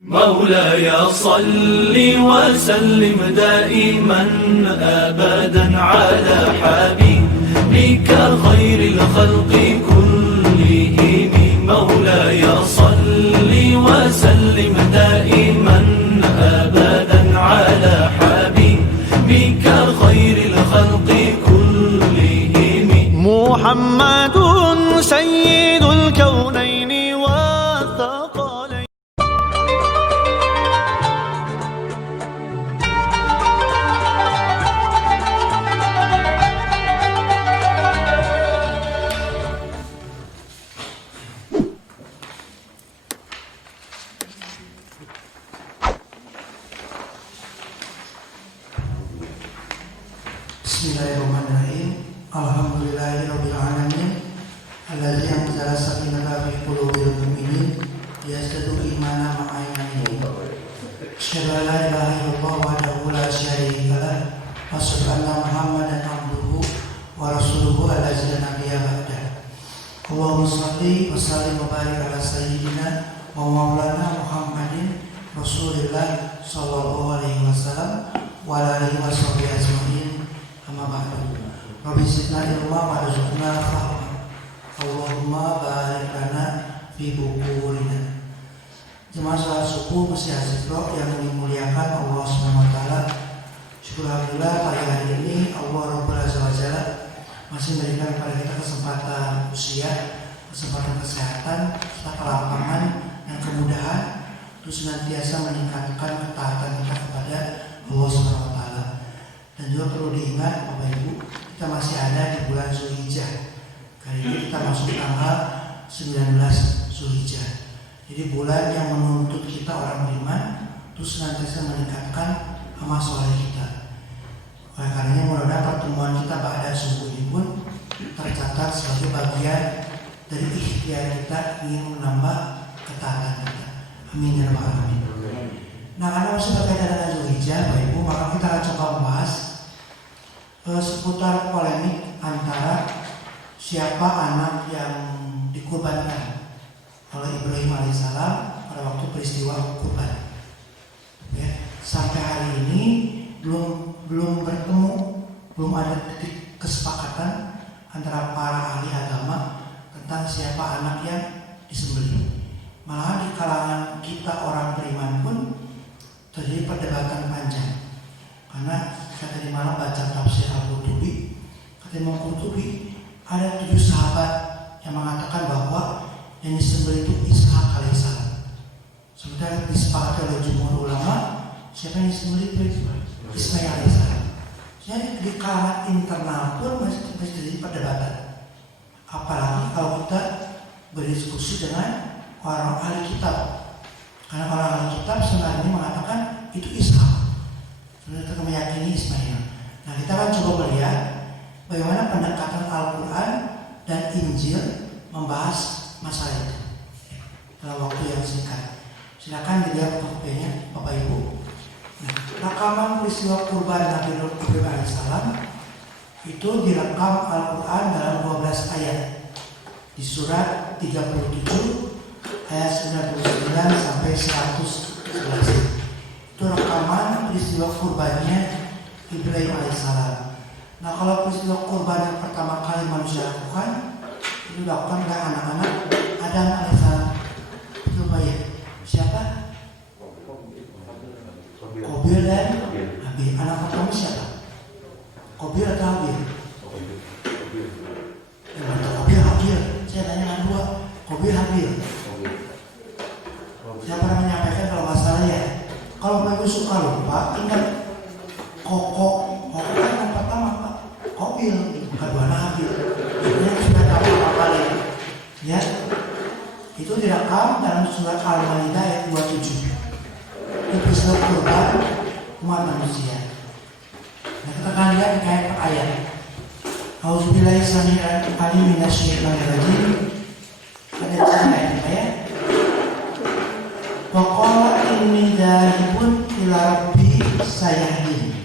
مولاي صل وسلم دائما أبدا على حبيبك خير الخلق كلهم مولاي صل وسلم دائما أبدا على حبيبك خير الخلق كلهم محمد سيد الكونين والثقلين. Bismillahirrahmanirrahim. Alhamdulillahirabbil alamin. Alladzi anzala sakinata fi qulubil mu'minin liyazdadu imanan ma'a imanihim. Asyhadu an la ilaha illallah wahdahu la syarika lah wa asyhadu anna Muhammadan abduhu wa rasuluhu allazi la nabiyya ba'dah. Allahumma shalli wa sallim wa barik ala sayyidina wa maulana Muhammadin Rasulillah sallallahu alaihi wasallam wa ala alihi washabihi ajmain. Amma ba'du. Rabbi zidna ilma warzuqna fahma. Allahumma barik lana fi bukurina. Jemaah salat subuh Masjid Istiqlal yang dimuliakan Allah Subhanahu wa taala. Alhamdulillah pada hari ini Allah Rabbul Azza wa Jalla masih memberikan kepada kita kesempatan usia, kesempatan kesehatan, serta kelapangan dan kemudahan untuk senantiasa meningkatkan ketaatan kita kepada Allah Subhanahu wa taala. Dan juga perlu diingat Bapak Ibu, kita masih ada di bulan Zulhijjah. Kali ini kita masuk tanggal 19 Zulhijjah. Jadi bulan yang menuntut kita orang beriman untuk senantiasa meningkatkan amal soleh kita. Oleh karenanya mudah-mudahan pertemuan kita pada subuh ini pun tercatat sebagai bagian dari ikhtiar kita ingin menambah ketaatan kita. Amin ya rabbal alamin. Nah, karena masih berkaitan dengan Zulhijjah, Bapak Ibu, maka kita akan coba membahas seputar polemik antara siapa anak yang dikurbankan oleh Ibrahim alaihissalam pada waktu peristiwa kurban. Ya, sampai hari ini belum bertemu, belum ada titik kesepakatan antara para ahli agama tentang siapa anak yang disembelih. Malah di kalangan kita orang beriman pun terjadi perdebatan panjang. Karena saya tadi malam baca tafsir Al-Qurtubi, kata Imam Qurtubi ada 7 sahabat yang mengatakan bahwa yang disembelih itu Ishak alaihissalam. Sementara disepakati oleh jumhur ulama, siapa yang disembelih itu Ismail alaihissalam. Jadi di kalangan internal pun masih terjadi perdebatan. Apalagi kalau kita berdiskusi dengan orang ahli kitab. Karena orang ahli kitab sebenarnya mengatakan itu Ishak. Kita meyakini Ismail. Nah, kita akan coba melihat bagaimana pendekatan Al-Quran dan Injil membahas masalah itu dalam waktu yang singkat. Silakan dilihat HP-nya Bapak Ibu. Nah, rekaman peristiwa kurban Nabi Ibrahim alaihissalam itu direkam Al-Quran dalam 12 ayat di surat 37 ayat 99 sampai 111. Itu rekaman peristiwa kurbannya Ibrahim alaihissalam. Nah, kalau peristiwa kurban yang pertama kali manusia lakukan itu dilakukan oleh anak-anak Adam alaihissalam. Itu ya. Siapa? Qabil dan Habil. Anak pertama siapa? Qabil atau Habil? Qabil, Habil. Saya tanya yang dua. Qabil, Habil. Siapa yang menyampaikan kalau masalah ya? Kalau Bapak suka lupa, ingat Koko kan yang pertama Pak Qabil, kedua Habil. Ini sudah tahu apa lagi? Ya, itu direkam dalam surat Al-Maidah ayat 27. Itu peristiwa kurban umat manusia. Nah, kita akan lihat di ayat per ayat. Auzubillahi samii'il 'aliim minasyaitonir rajiim. Ada ayat ya. Waqala inni dzahibun ila rabbi sayahdin.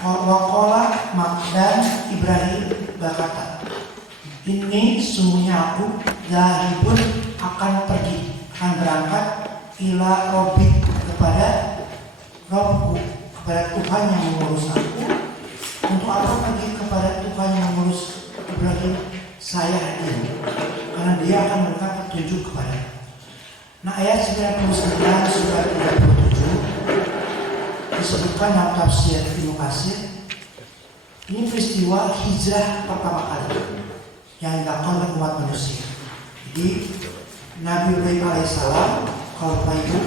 Waqala dan Ibrahim berkata, ini sungguhnya aku dzahibun akan pergi, akan berangkat ila Robbi, kepada Robku, kepada Tuhan yang mengurus aku. Untuk apa pergi kepada Tuhan yang mengurus Ibrahim? Saya hadir, karena dia akan memberikan petunjuk kepada. Nah, ayat 99 surat 37 disebutkan dalam tafsir Ibnu Katsir. Ini peristiwa hijrah pertama kali yang dilakukan oleh umat manusia. Jadi Nabi Ibrahim alaihissalam, kalau Bapak Ibu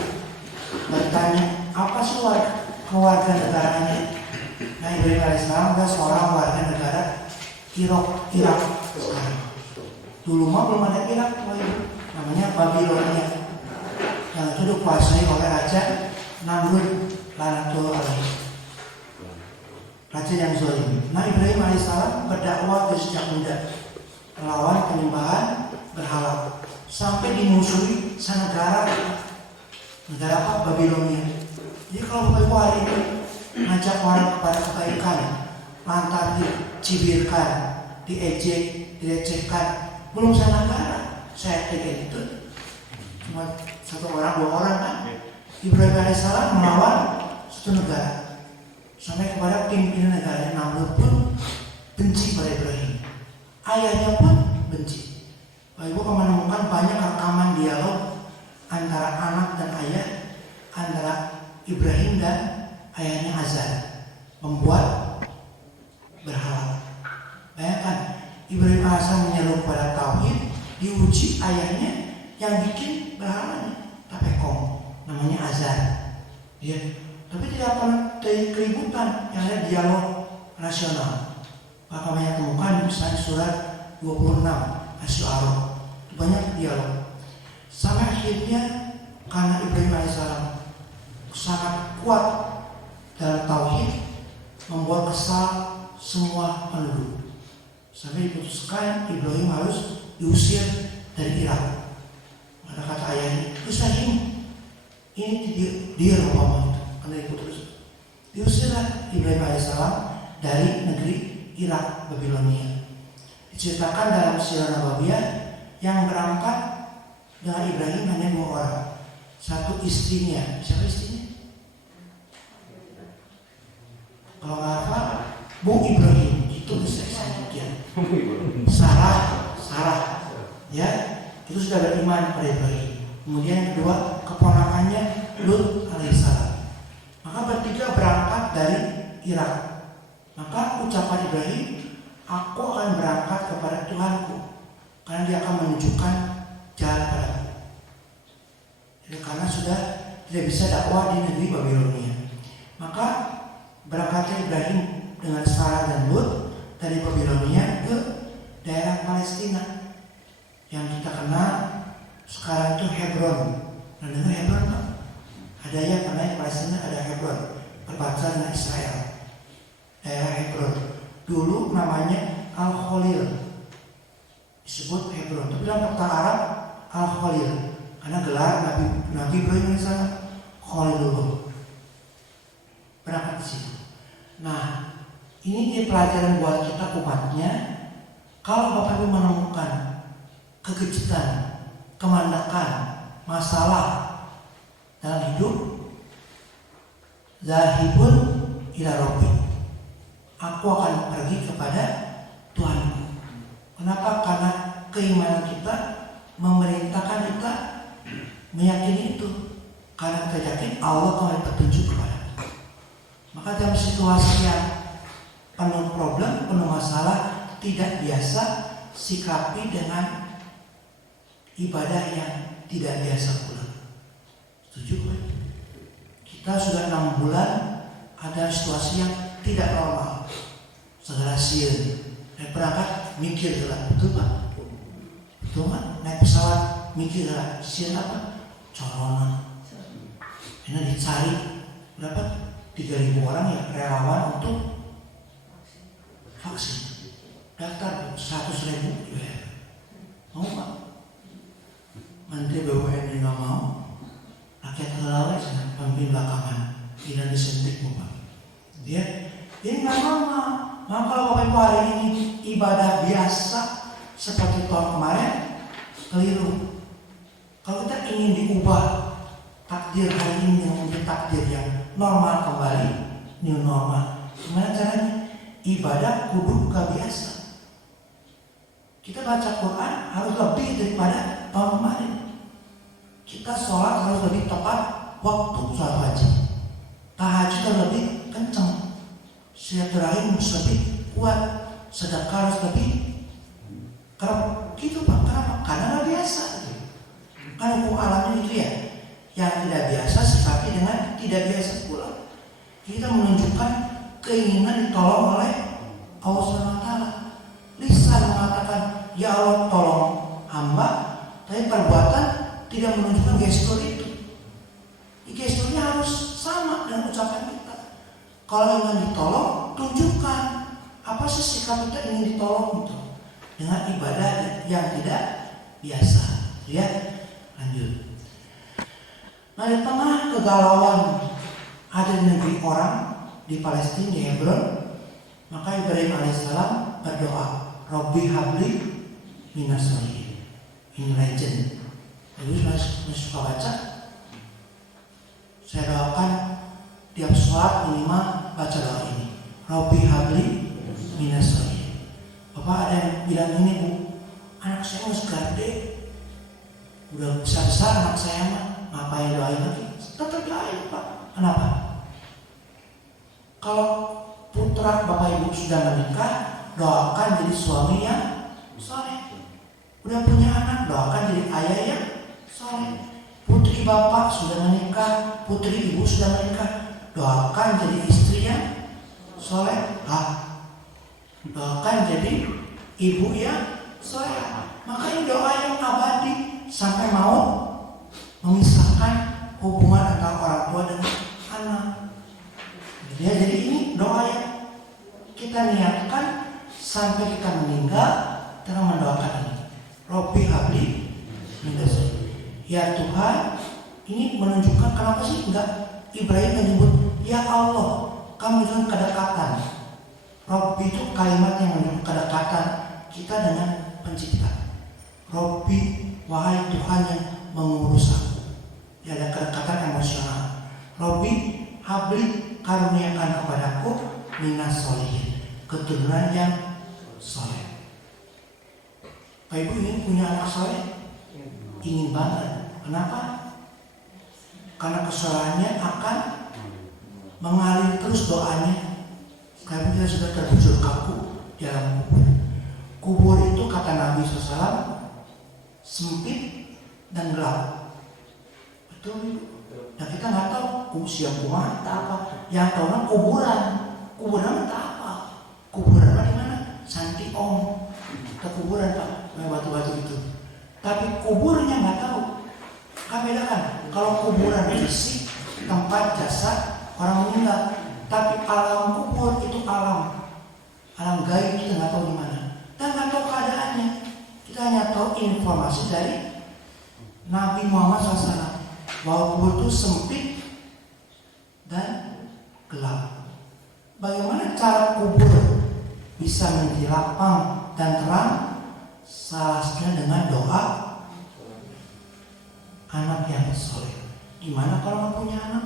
bertanya apa sih keluarga negaranya? Nabi Ibrahim alaihissalam adalah seorang warga negara Irak sekarang. Dulu mah belum ada Irak, namanya Babilonia, yang itu dikuasai oleh Raja Namrud Lanatul Alaih, raja yang zalim. Nah, Ibrahim alaihissalam berdakwah dari sejak muda melawan penyembahan berhala sampai dimusuhi senegara negara apa? Babilonia. Jadi kalau Bapak Ibu hari ini ngajak orang kepada kebaikan, lantas dicibirkan, diejek, dilecehkan, belum senegara. Saya kayak itu cuma satu orang, dua orang kan. Ibrahim alaihissalam melawan satu negara sampai kepada pimpinan negara. Namrud pun benci pada Ibrahim, ayahnya pun benci. Bapak Ibu akan menemukan banyak rekaman dialog antara anak dan ayah, antara Ibrahim dan ayahnya Azar, membuat berhala. Bayangkan, Ibrahim alaihissalam menyeru kepada tauhid, diuji ayahnya yang bikin berhalanya tapekong, namanya Azar. Ya, tapi tidak pernah terjadi keributan, yang ada dialog rasional. Maka banyak temukan misalnya surat 26 Asy-Syu'ara, banyak dialog. Sampai akhirnya karena Ibrahim alaihissalam sangat kuat dalam tauhid, membuat kesal semua penduduk. Sampai diputuskan Ibrahim harus diusir dari Irak. Maka kata ayahnya, Ibrahim, ini dia Roma itu, karena diputus. Diusirlah Ibrahim alaihissalam dari negeri Irak, Babilonia. Diceritakan dalam Sirah Nabawiyah, yang berangkat dengan Ibrahim hanya 2 orang. Satu istrinya, siapa istrinya? Kalau nggak hafal, Bu Ibrahim, itu bisa disebutkan. Sarah, ya, itu sudah beriman pada Ibrahim. Kemudian yang kedua, keponakannya Lut alaihissalam. Maka bertiga berangkat dari Irak. Maka ucapan Ibrahim, aku akan berangkat kepada Tuhanku, karena dia akan menunjukkan jalan padaku. Jadi karena sudah tidak bisa dakwah di negeri Babilonia, maka berangkatnya Ibrahim dengan Sarah dan Lut dari Babilonia ke daerah Palestina yang kita kenal sekarang itu Hebron. Nah, dengar Hebron Pak? Ada ya, karena di Palestina ada Hebron, perbatasan dengan Israel. Daerah Hebron dulu namanya Al-Khalil, disebut Hebron, tapi dalam kata Arab Al-Khalil, karena gelar Nabi Ibrahim alaihissalam Khalilullah, berangkat di situ. Nah, ini pelajaran buat kita umatnya. Kalau Bapak Ibu menemukan kekejutan, kemandakan, masalah dalam hidup, zahibun ila Robbi, aku akan pergi kepada Tuhanku. Kenapa? Karena keimanan kita memerintahkan kita meyakini itu. Karena kita yakin Allah akan petunjuk kepada kita. Maka dalam situasi yang penuh problem, penuh masalah, tidak biasa sikapi dengan ibadah yang tidak biasa pula. Setuju kan? Kita sudah 6 bulan ada situasi yang tidak normal. Segera sial, naik berangkat mikir lah, betul Pak? Betul kan? Naik pesawat mikir lah, sial apa? Coronan. Ini dicari berapa? 3.000 orang ya relawan untuk vaksin. Daftar 100.000 ya. Mau Pak? Menteri BUMN nggak mau, rakyat kelalaian sangat pemimpin belakangan tidak disentik Pak. Dia nggak mau. Maka kalau Bapak Ibu hari ini ibadah biasa seperti tahun kemarin, keliru. Kalau kita ingin diubah takdir hari ini yang menjadi takdir yang normal kembali, new normal. Gimana caranya? Ibadah kudu gak biasa. Kita baca Quran harus lebih daripada tahun kemarin. Kita sholat harus lebih tepat waktu sholat wajib. Tahajud harus lebih kencang. Silaturahim harus lebih kuat. Sedekah harus lebih kerap. Gitu Pak. Kenapa? Karena gak biasa. Kan hukum alamnya itu ya. Yang tidak biasa sikapi dengan tidak biasa pula. Kita menunjukkan keinginan ditolong oleh Allah SWT. Lisan mengatakan ya Allah tolong hamba, tapi perbuatan tidak menunjukkan gestur itu. Gesturnya harus sama dengan ucapan kita. Kalau ingin ditolong, tunjukkan apa sih sikap kita ingin ditolong itu dengan ibadah yang tidak biasa. Ya, lanjut. Nah, di tengah kegalauan ada di negeri orang di Palestina, di Hebron, maka Ibrahim alaihissalam berdoa, Robbi habli minas sholihin. Ini legend. Jadi masih suka baca. Saya doakan tiap sholat minimal baca doa ini, Robbi habli minas sholihin. Bapak ada yang bilang ini, Bu, anak saya masih gede, udah besar-besar anak saya mah, ngapain doain lagi? Tetap doain Pak. Kenapa? Kalau putra bapak ibu sudah menikah, doakan jadi suami yang soleh. Udah punya anak, doakan jadi ayah yang soleh. Putri bapak sudah menikah, putri ibu sudah menikah, doakan jadi istri yang soleh. Doakan jadi ibu yang soleh. Makanya doa yang abadi sampai mau memisahkan hubungan antara orang tua dan anak. Ya, jadi ini doa yang kita niatkan sampai kita meninggal dengan mendoakan ini. Robbi habli minas sholihin. Ya Tuhan, ini menunjukkan kenapa sih enggak Ibrahim menyebut ya Allah, kamu menunjukkan kedekatan. Robbi itu kalimat yang menunjukkan kedekatan kita dengan pencipta. Robbi, wahai Tuhan yang mengurus aku. Ya, ada kedekatan emosional. Robbi habli, karuniakan kepadaku minas sholihin, keturunan yang soleh. Pak Ibu ingin punya anak soleh? Ingin banget. Kenapa? Karena kesolehannya akan mengalir terus doanya. Karena kita sudah terbujur kaku di dalam kubur. Kubur itu kata Nabi SAW sempit dan gelap. Betul Ibu? Nah, kita nggak tahu siang kumaha apa. Yang tahu kan kuburan. Kuburan itu apa? Kuburan di mana? Santi Om. Ke kuburan Pak, batu-batu itu. Tapi kuburnya nggak tahu. Kan beda kan? Kalau kuburan fisik, tempat jasad orang meninggal. Tapi alam kubur itu alam gaib, kita nggak tahu di mana. Dan nggak tahu keadaannya. Kita hanya tahu informasi dari Nabi Muhammad SAW. Bahwa kubur itu sempit dan gelap. Bagaimana cara kubur bisa menjadi lapang dan terang? Salah satunya dengan doa anak yang soleh. Gimana kalau nggak punya anak?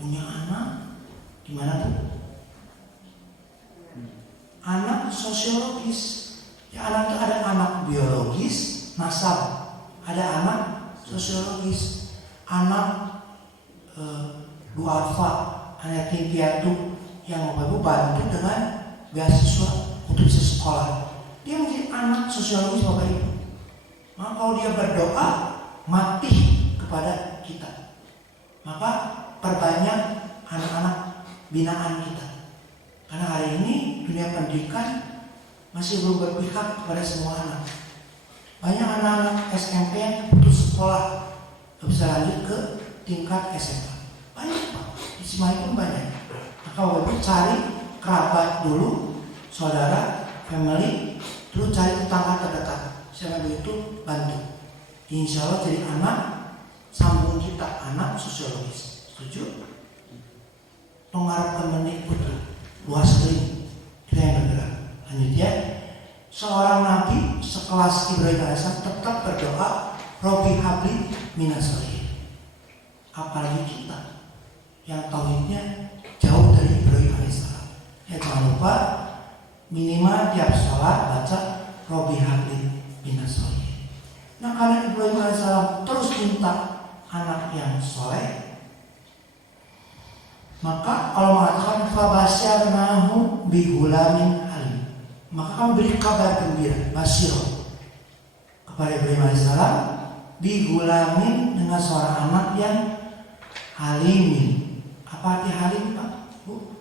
Punya anak gimana tuh? Anak sosiologis. Ya, anak itu ada anak biologis, nasab. Ada anak sosiologis, anak duafa, anak yatim piatu yang Bapak Ibu bantu dengan beasiswa untuk bisa sekolah. Dia menjadi anak sosiologis Bapak Ibu. Maka kalau dia berdoa mati kepada kita, maka perbanyak anak-anak binaan kita. Karena hari ini dunia pendidikan masih belum berpihak kepada semua anak. Banyak anak-anak SMP yang putus sekolah, bisa lanjut ke tingkat SMA. Banyak Pak, di Cimahi pun banyak. Maka Bapak Ibu cari kerabat dulu, saudara, family, terus cari tetangga terdekat. Siapa itu bantu. Insya Allah jadi anak sambung kita, anak sosiologis. Setuju? Mengharapkan Mendikbud luas kering, kita yang bergerak. Lanjut ya. Seorang nabi sekelas Ibrahim AS tetap berdoa, Robbi habli minasolihin. Apalagi kita yang tauhidnya jauh dari Ibrahim alaihissalam. Ya jangan lupa minimal tiap sholat baca Robi hablin minasolihin. Nah karena Ibrahim alaihissalam terus minta anak yang soleh, maka Allah mengatakan fabasyarnahu bigulamin halim, maka kami beri kabar gembira basyir kepada Ibrahim alaihissalam bigulamin dengan seorang anak yang halimin. Apa arti halim Pak? Bu?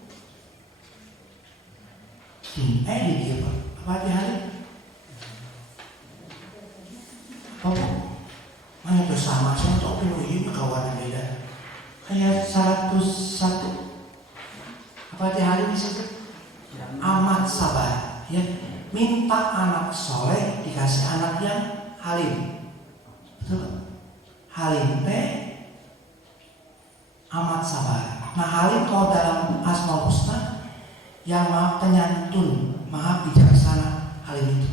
Di dia Pak. Apa arti halim? Apa Bu? Mana bersama saya untuk penuhi kawan beda. Ayat 101. Apa arti halim disitu? Amat sabar. Ya, minta anak soleh dikasih anak yang halim. Betul? Halim teh amat sabar. Nah halim kalau dalam Asmaul Husna yang maha penyantun, maha bijaksana, halim itu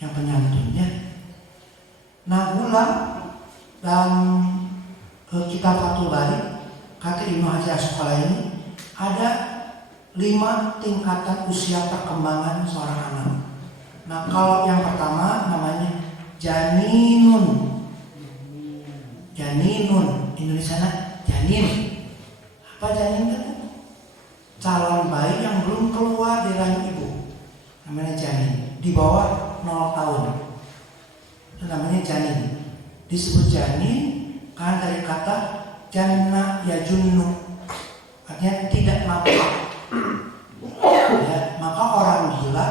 yang penyantunnya. Nah ulang dalam kitab Fathul Bari kata Ibnu Hajar Asqalani ada 5 tingkatan usia perkembangan seorang anak. Nah kalau yang pertama namanya janinun, Indonesia janin. Apa janin itu? Calon bayi yang belum keluar dari rahim ibu, namanya janin. Di bawah 0 tahun, itu namanya janin. Disebut janin karena dari kata janna yajunnu, artinya tidak nampak. Ya, maka orang gila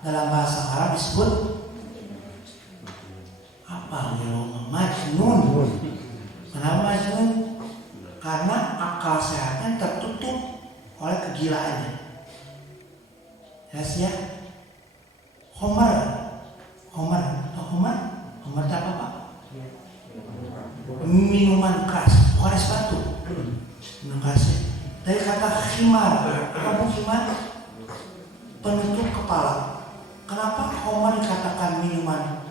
dalam bahasa Arab disebut apa? Majnun. Kenapa majnun? Karena akal sehatnya tertutup oleh kegilaannya. Ya, Homer itu apa Pak? Minuman keras, bukan es batu. Minuman keras. Dari kata khimar, apa khimar? Penutup kepala. Kenapa Homer dikatakan minuman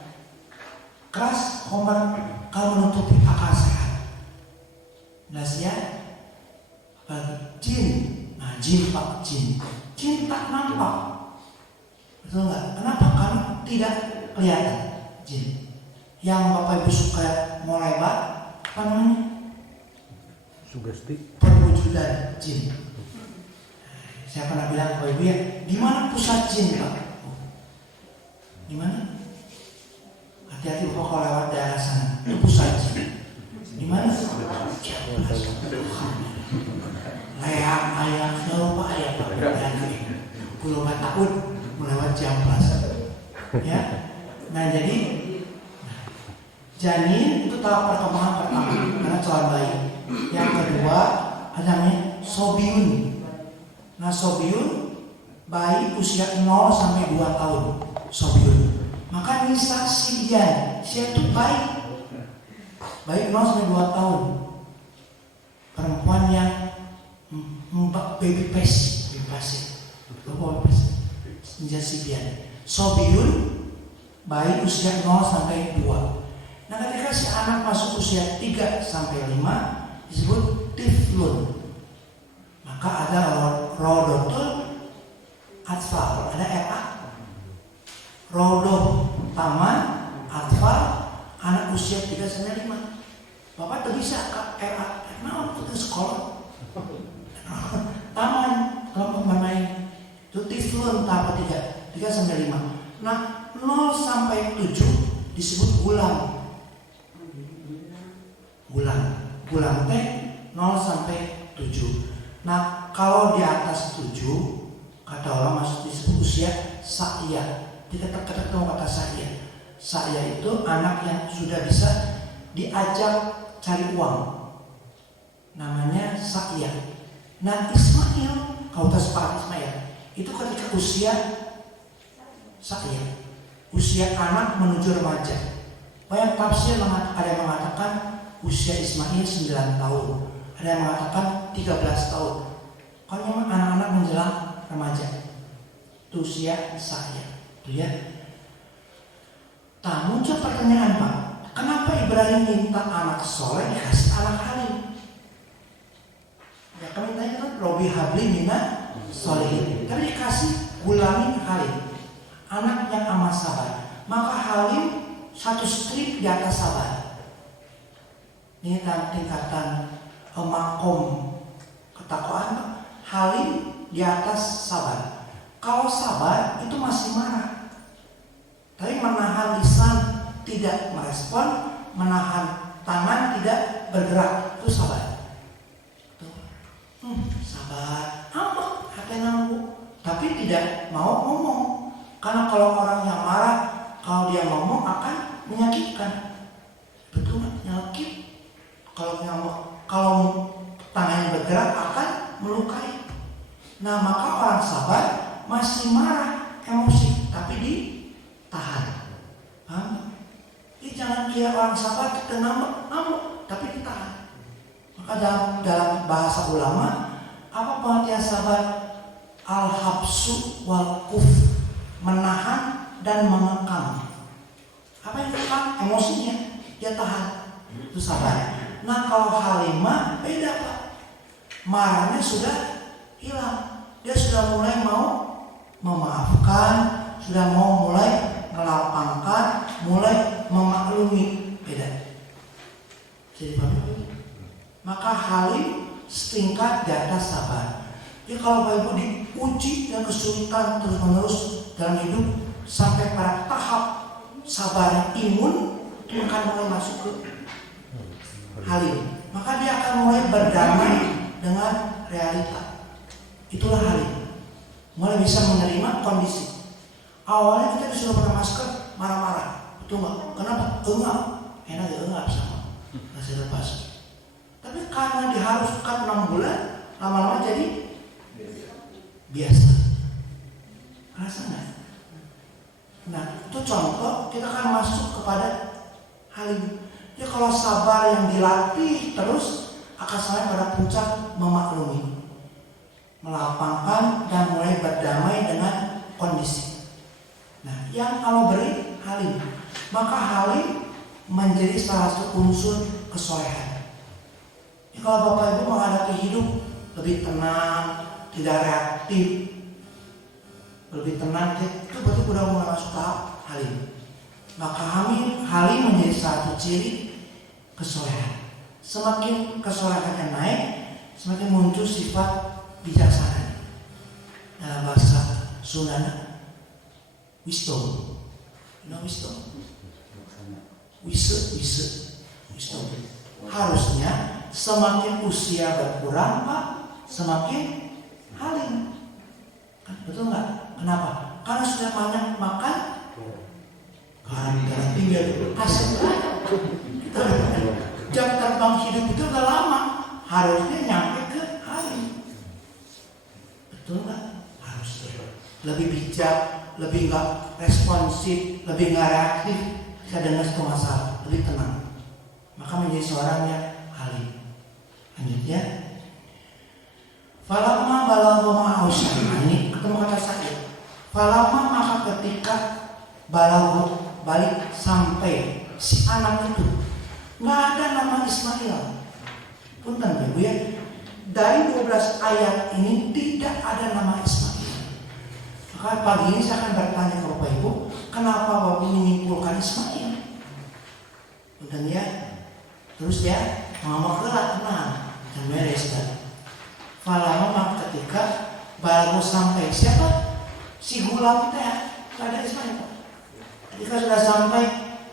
keras? Homer kalau menutupi akal sehat. Nasihat jin, nah jin Pak, jin tak nampak, betul nggak? Kenapa? Karena tidak kelihatan jin. Yang Bapak Ibu suka mulai apa namanya? Sugesti. Perwujudan jin. Saya pernah bilang Bapak Ibu ya, di mana pusat jin Pak? Di mana? Hati-hati Bapak kalau lewat daerah sana, itu pusat jin. Di mana? Leak ayam, lupa ayam puluh tahun melewat Jamplas. Ya, nah jadi janin itu tahap perkembangan pertama karena calon bayi. Yang kedua ada namanya sobiun. Nah sobiun bayi usia 0 sampai 2 tahun sobiun. Maka nisa sidian, itu bayi 0 sampai 2 tahun. Perempuan yang baby face, Sidian. Sobiun bayi usia 0 sampai 2. Nah ketika si anak masuk usia 3 sampai 5 disebut tiflun. Maka ada rodotul atfal, ada RA. Rodoh taman atfal anak usia 3 sampai 5. Bapak tuh bisa ke RA, kenapa ke sekolah? Taman, kelompok bermain. Itu tiflun tahap 3 sampai 5. Nah 0 sampai 7 disebut gulam. Gulam teh 0 sampai 7. Nah kalau di atas 7 kata orang masuk disebut usia sa'ya. Kita ketemu kata sa'ya. Sa'ya itu anak yang sudah bisa diajak cari uang, namanya sa'ya. Nah Ismail, kalau kita sepakat Ismail itu ketika usia sa'ya, usia anak menuju remaja. Banyak tafsir ada yang mengatakan usia Ismail 9 tahun, ada yang mengatakan 13 tahun. Kalau memang anak-anak menjelang remaja, itu usia sa'ya. Lihat. Tak muncul pertanyaan Pak, Kenapa Ibrahim minta anak soleh dikasih anak halim? Ya kami tanya kan Robi Habli mina solehin, tapi dikasih gulamin halim, anak yang amat sabar. Maka halim satu strip di atas sabar. Ini tingkatan makom ketakwaan. Halim di atas sabar. Kalau sabar itu masih marah, tapi menahan lisan tidak merespon, menahan tangan tidak bergerak, itu sabar. Sabar, apa? Hati nanggu, tapi tidak mau ngomong. Karena kalau orang yang marah, kalau dia ngomong akan menyakitkan. Betul nggak? Nyakit. Kalau tangannya bergerak akan melukai. Nah maka orang sabar masih marah, emosi, tapi ditahan. Paham? Jadi jangan kira orang sabar kita ngamuk, tapi ditahan. Maka dalam bahasa ulama, apa pengertian sabar? Al-habsu wal-kuf, menahan dan mengekang. Apa yang dikekang? Emosinya, dia tahan. Itu sabar. Nah kalau halimah beda Pak. Marahnya sudah hilang. Dia sudah mulai mau memaafkan, sudah mau mulai melapangkan, mulai memaklumi. Beda. Jadi maka halim setingkat di atas sabar. Jadi kalau Bapak Ibu diuji dan kesulitan terus menerus dalam hidup sampai pada tahap sabar imun, dia akan mulai masuk ke halim. Maka dia akan mulai berdamai dengan realita. Itulah halim. Mulai bisa menerima kondisi. Awalnya kita disuruh pakai masker, marah-marah. Betul nggak? Kenapa? Enggak. Enak ya enggak sama. Masih lepas. Tapi karena diharuskan 6 bulan, lama-lama jadi biasa. Rasanya. Nah, itu contoh kita akan masuk kepada halim. Jadi kalau sabar yang dilatih terus akan sampai pada puncak memaklumi, melapangkan dan mulai berdamai dengan kondisi. Nah, yang Allah beri halim. Maka halim menjadi salah satu unsur kesolehan. Kalau Bapak Ibu menghadapi hidup lebih tenang, tidak reaktif, lebih tenang, itu berarti sudah mulai masuk tahap halim. Maka halim menjadi satu ciri kesolehan. Semakin kesolehannya naik, semakin muncul sifat bijaksana. Dalam bahasa Sunda, wisdom. You know wisdom? Wisdom. Harusnya semakin usia berkurang Pak, semakin halim. Betul nggak? Kenapa? Karena sudah banyak makan darah tinggi, asam kita jam terbang hidup itu udah lama, harusnya nyampe ke halim. Betul nggak? Harusnya lebih bijak, lebih nggak responsif, lebih nggak reaktif. Saya dengar satu masalah, lebih tenang. Maka menjadi seorang yang halim. Lanjutnya, falamma balagha ma'usyan. Ini ketemu kata saya. Falamma maka ketika balagha balik sampai si anak itu, nggak ada nama Ismail. Punten Ibu ya. Dari 12 ayat ini tidak ada nama Ismail. Maka pagi ini saya akan bertanya ke Bapak Ibu, kenapa Bapak menyimpulkan Ismail? Punten ya. Terus ya, ngomong kelak tenang dan beres kan. Falamma ketika baru sampai siapa? Si gulam kita ya, ada Ismail. Ketika sudah sampai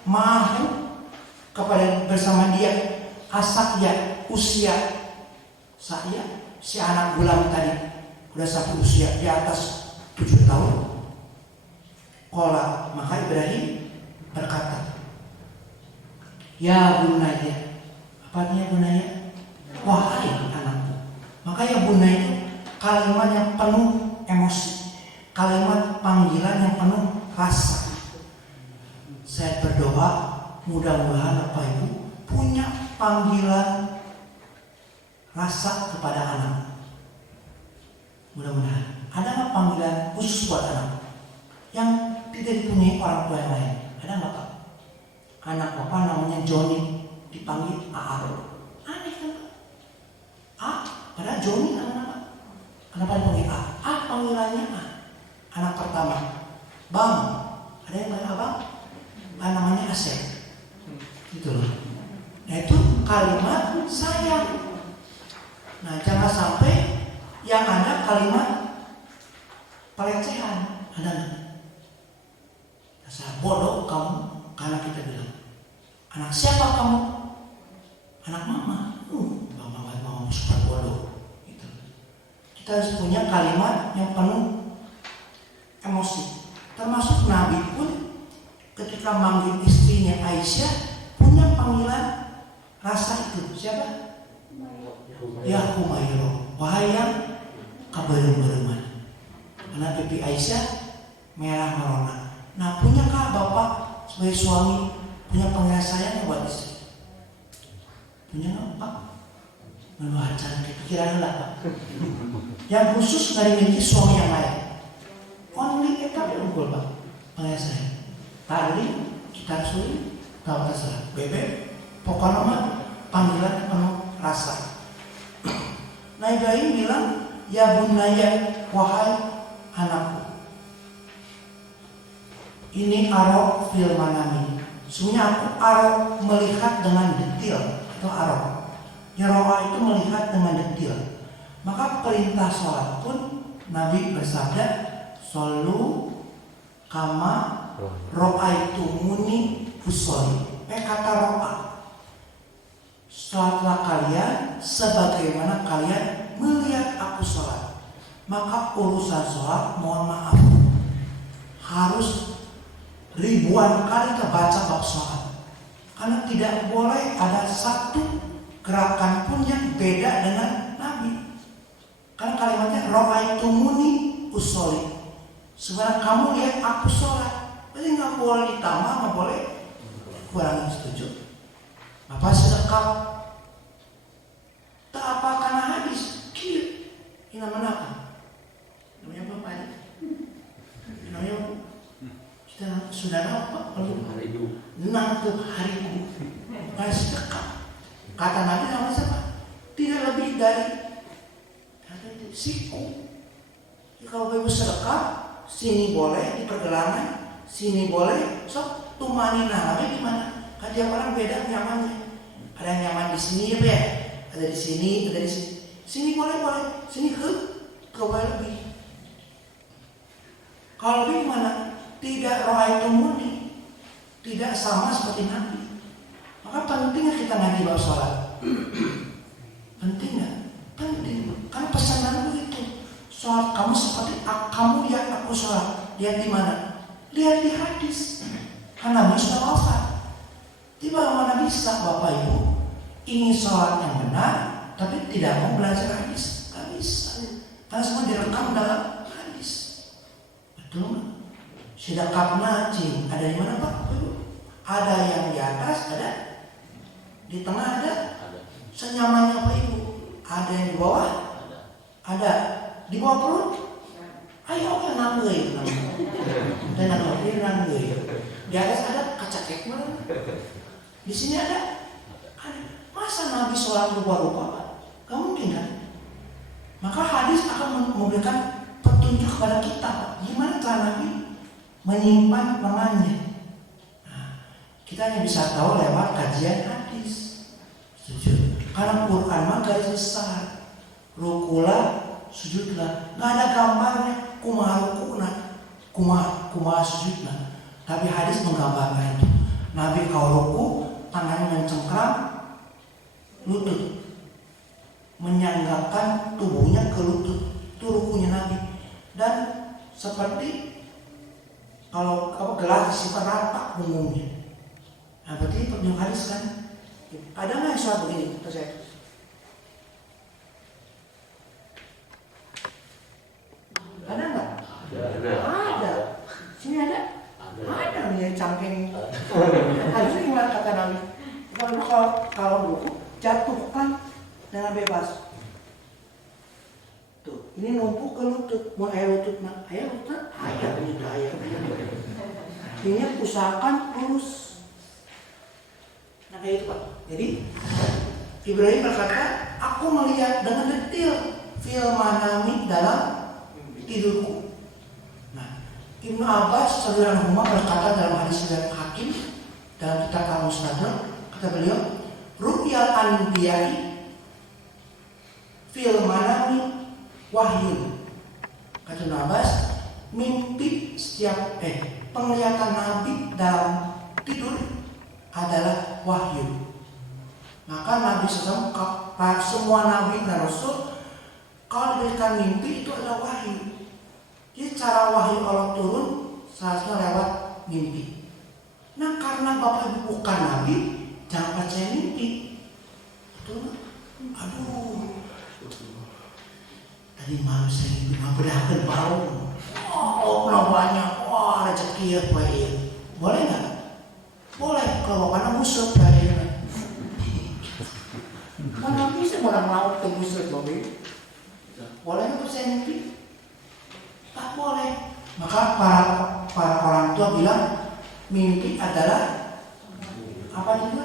mahu kepada bersama dia Asakya usia saya si anak gulam tadi sudah sampai usia di atas 7 tahun. Qala maka Ibrahim berkata, ya bunaya. Apa artinya bunaya? Wahai anakku. Maka ya bunaya itu kalimat yang penuh emosi, kalimat panggilan yang penuh rasa. Saya berdoa mudah-mudahan Bapak Ibu punya panggilan rasa kepada anak. Mudah-mudahan. Ada nggak panggilan khusus buat anak yang tidak dipunyai orang tua yang lain? Ada nggak Pak? anak bapak namanya Joni dipanggil AA. Aneh kan? A, padahal Joni nama. Kenapa dipanggil A? A panggilannya A. Anak pertama, Bang. Ada yang panggil abang? A namanya Asep. Gitu loh. Nah itu kalimat sayang. Nah jangan sampai yang ada kalimat pelecehan. Ada nggak? Dasar bodoh kamu, karena kita bilang anak siapa kamu? Anak mama. Mama suka bodoh. Gitu. Kita harus punya kalimat yang penuh emosi. Termasuk Nabi pun ketika manggil istrinya Aisyah punya panggilan rasa itu. Siapa? Ya Humairo. Wahai yang kabareng-barengan. Karena pipi Aisyah merah merona. Nah, punyakah Bapak sebagai suami punya panggilan sayang buat istri? Punya nggak Pak? Menurut cantik pikiran lah Pak. Yang khusus dari memiliki suami yang lain. Only kita unggul Pak. Panggilan sayang. Tadi kita suruh tahu terserah. Bebek. Pokoknya mah panggilan penuh rasa. Nah Ibrahim bilang, ya bunaya, wahai anakku. Ini arok fil manami. Sebenarnya aku arok melihat dengan detail. Itu arok. Yaroa itu melihat dengan detail. Maka perintah sholat pun Nabi bersabda, Solu kama ro'aitu muni usoli. Kata ro'a, sholatlah kalian sebagaimana kalian melihat aku sholat. Maka urusan sholat, mohon maaf, harus ribuan kali kebaca bab sholat. Karena tidak boleh ada satu gerakan pun yang beda dengan Nabi. Karena kalimatnya ro'aitumuni usoli. Sebenarnya kamu lihat aku sholat. Berarti gak boleh ditambah, gak boleh kurang. Setuju? Apa sedekap? Tak apa karena hadis. Kira ini namanya apa? Namanya apa Pak? Namanya kita sudah apa? Perlu 60 hari bukan sedekap. Kata Nabi namanya siapa? Tidak lebih dari kata itu siku. Kalau ibu sedekap, sini boleh di pergelangan, sini boleh. So tumani namanya di mana? Kan tiap orang beda nyamannya. Ada yang nyaman di sini ya, ada di sini, ada di sini. Sini boleh, sini kau boleh lebih. Kalau lebih mana? Tidak rohai murni, tidak sama seperti Nabi. Maka pentingnya kita ngaji bab sholat. Penting nggak? Penting. Karena pesananku itu, sholat kamu seperti kamu lihat aku sholat. Lihat di mana? Lihat di hadis. Karena Nabi sudah wafat. Bagaimana bisa Bapak Ibu ingin sholat yang benar tapi tidak mau belajar hadis? Gak bisa. Karena semua direkam dalam hadis. Betul? Sedekap najin ada di mana Pak? Ada yang di atas, ada di tengah, ada senyamannya Pak Ibu. Ada yang di bawah, ada di bawah perut. Ayo kan nanggui, dan nanggui. Di atas ada kaca kekmal. Di sini ada. Masa Nabi sholat rupa-rupa Pak? Gak mungkin kan? Maka hadis akan memberikan petunjuk kepada kita Pak. Gimana cara Nabi menyimpan lengannya? Nah, kita hanya bisa tahu lewat kajian hadis. Setuju? Karena Quran mah garis besar. Rukula, sujudlah. Gak ada gambarnya. Kumaha rukuna, kumaha sujudlah. Tapi hadis menggambarkan itu. Nabi kalau ruku, tangannya mencengkram lutut, menyanggahkan tubuhnya ke lutut. Itu rukunya Nabi. Dan seperti kalau gelas disimpan rata punggungnya. Nah berarti petunjuk hadis kan. Ada nggak yang sholat begini? Ada nggak? Ada. Sini ada. Ada nih cangkeng. Harusnya gimana kata Nabi? Kalau buku jatuhkan dengan bebas. Tuh, ini numpuk ke lutut. Mau air lutut nak? Air lutut? Ayah punya ayah. Ini usahakan lurus. Nah kayak itu Pak. Jadi Ibrahim berkata, aku melihat dengan detail fil manami dalam tidurku. Nah, Ibnu Abbas radhiyallahu anhu berkata dalam hadis riwayat Hakim dalam kitab Al-Mustadrak, kata beliau, ru'yal anbiya'i fil manami wahyu. Kata Ibnu Abbas, mimpi setiap penglihatan Nabi dalam tidur adalah wahyu. Maka Nabi SAW, semua Nabi dan Rasul kalau diberikan mimpi itu adalah wahyu. Jadi cara wahyu Allah turun seharusnya lewat mimpi. Nah karena Bapak Ibu bukan Nabi, jangan percaya mimpi. Betul? Aduh, tadi malam saya mimpi benar-benar bau. Oh, banyak. Wah, rezeki ya Pak ya. Boleh nggak? Boleh kalau karena musuh Pak ya. Mana bisa orang laut ke musuh Bapak? Boleh nggak percaya mimpi? Tak boleh. Maka para orang tua bilang mimpi adalah apa juga?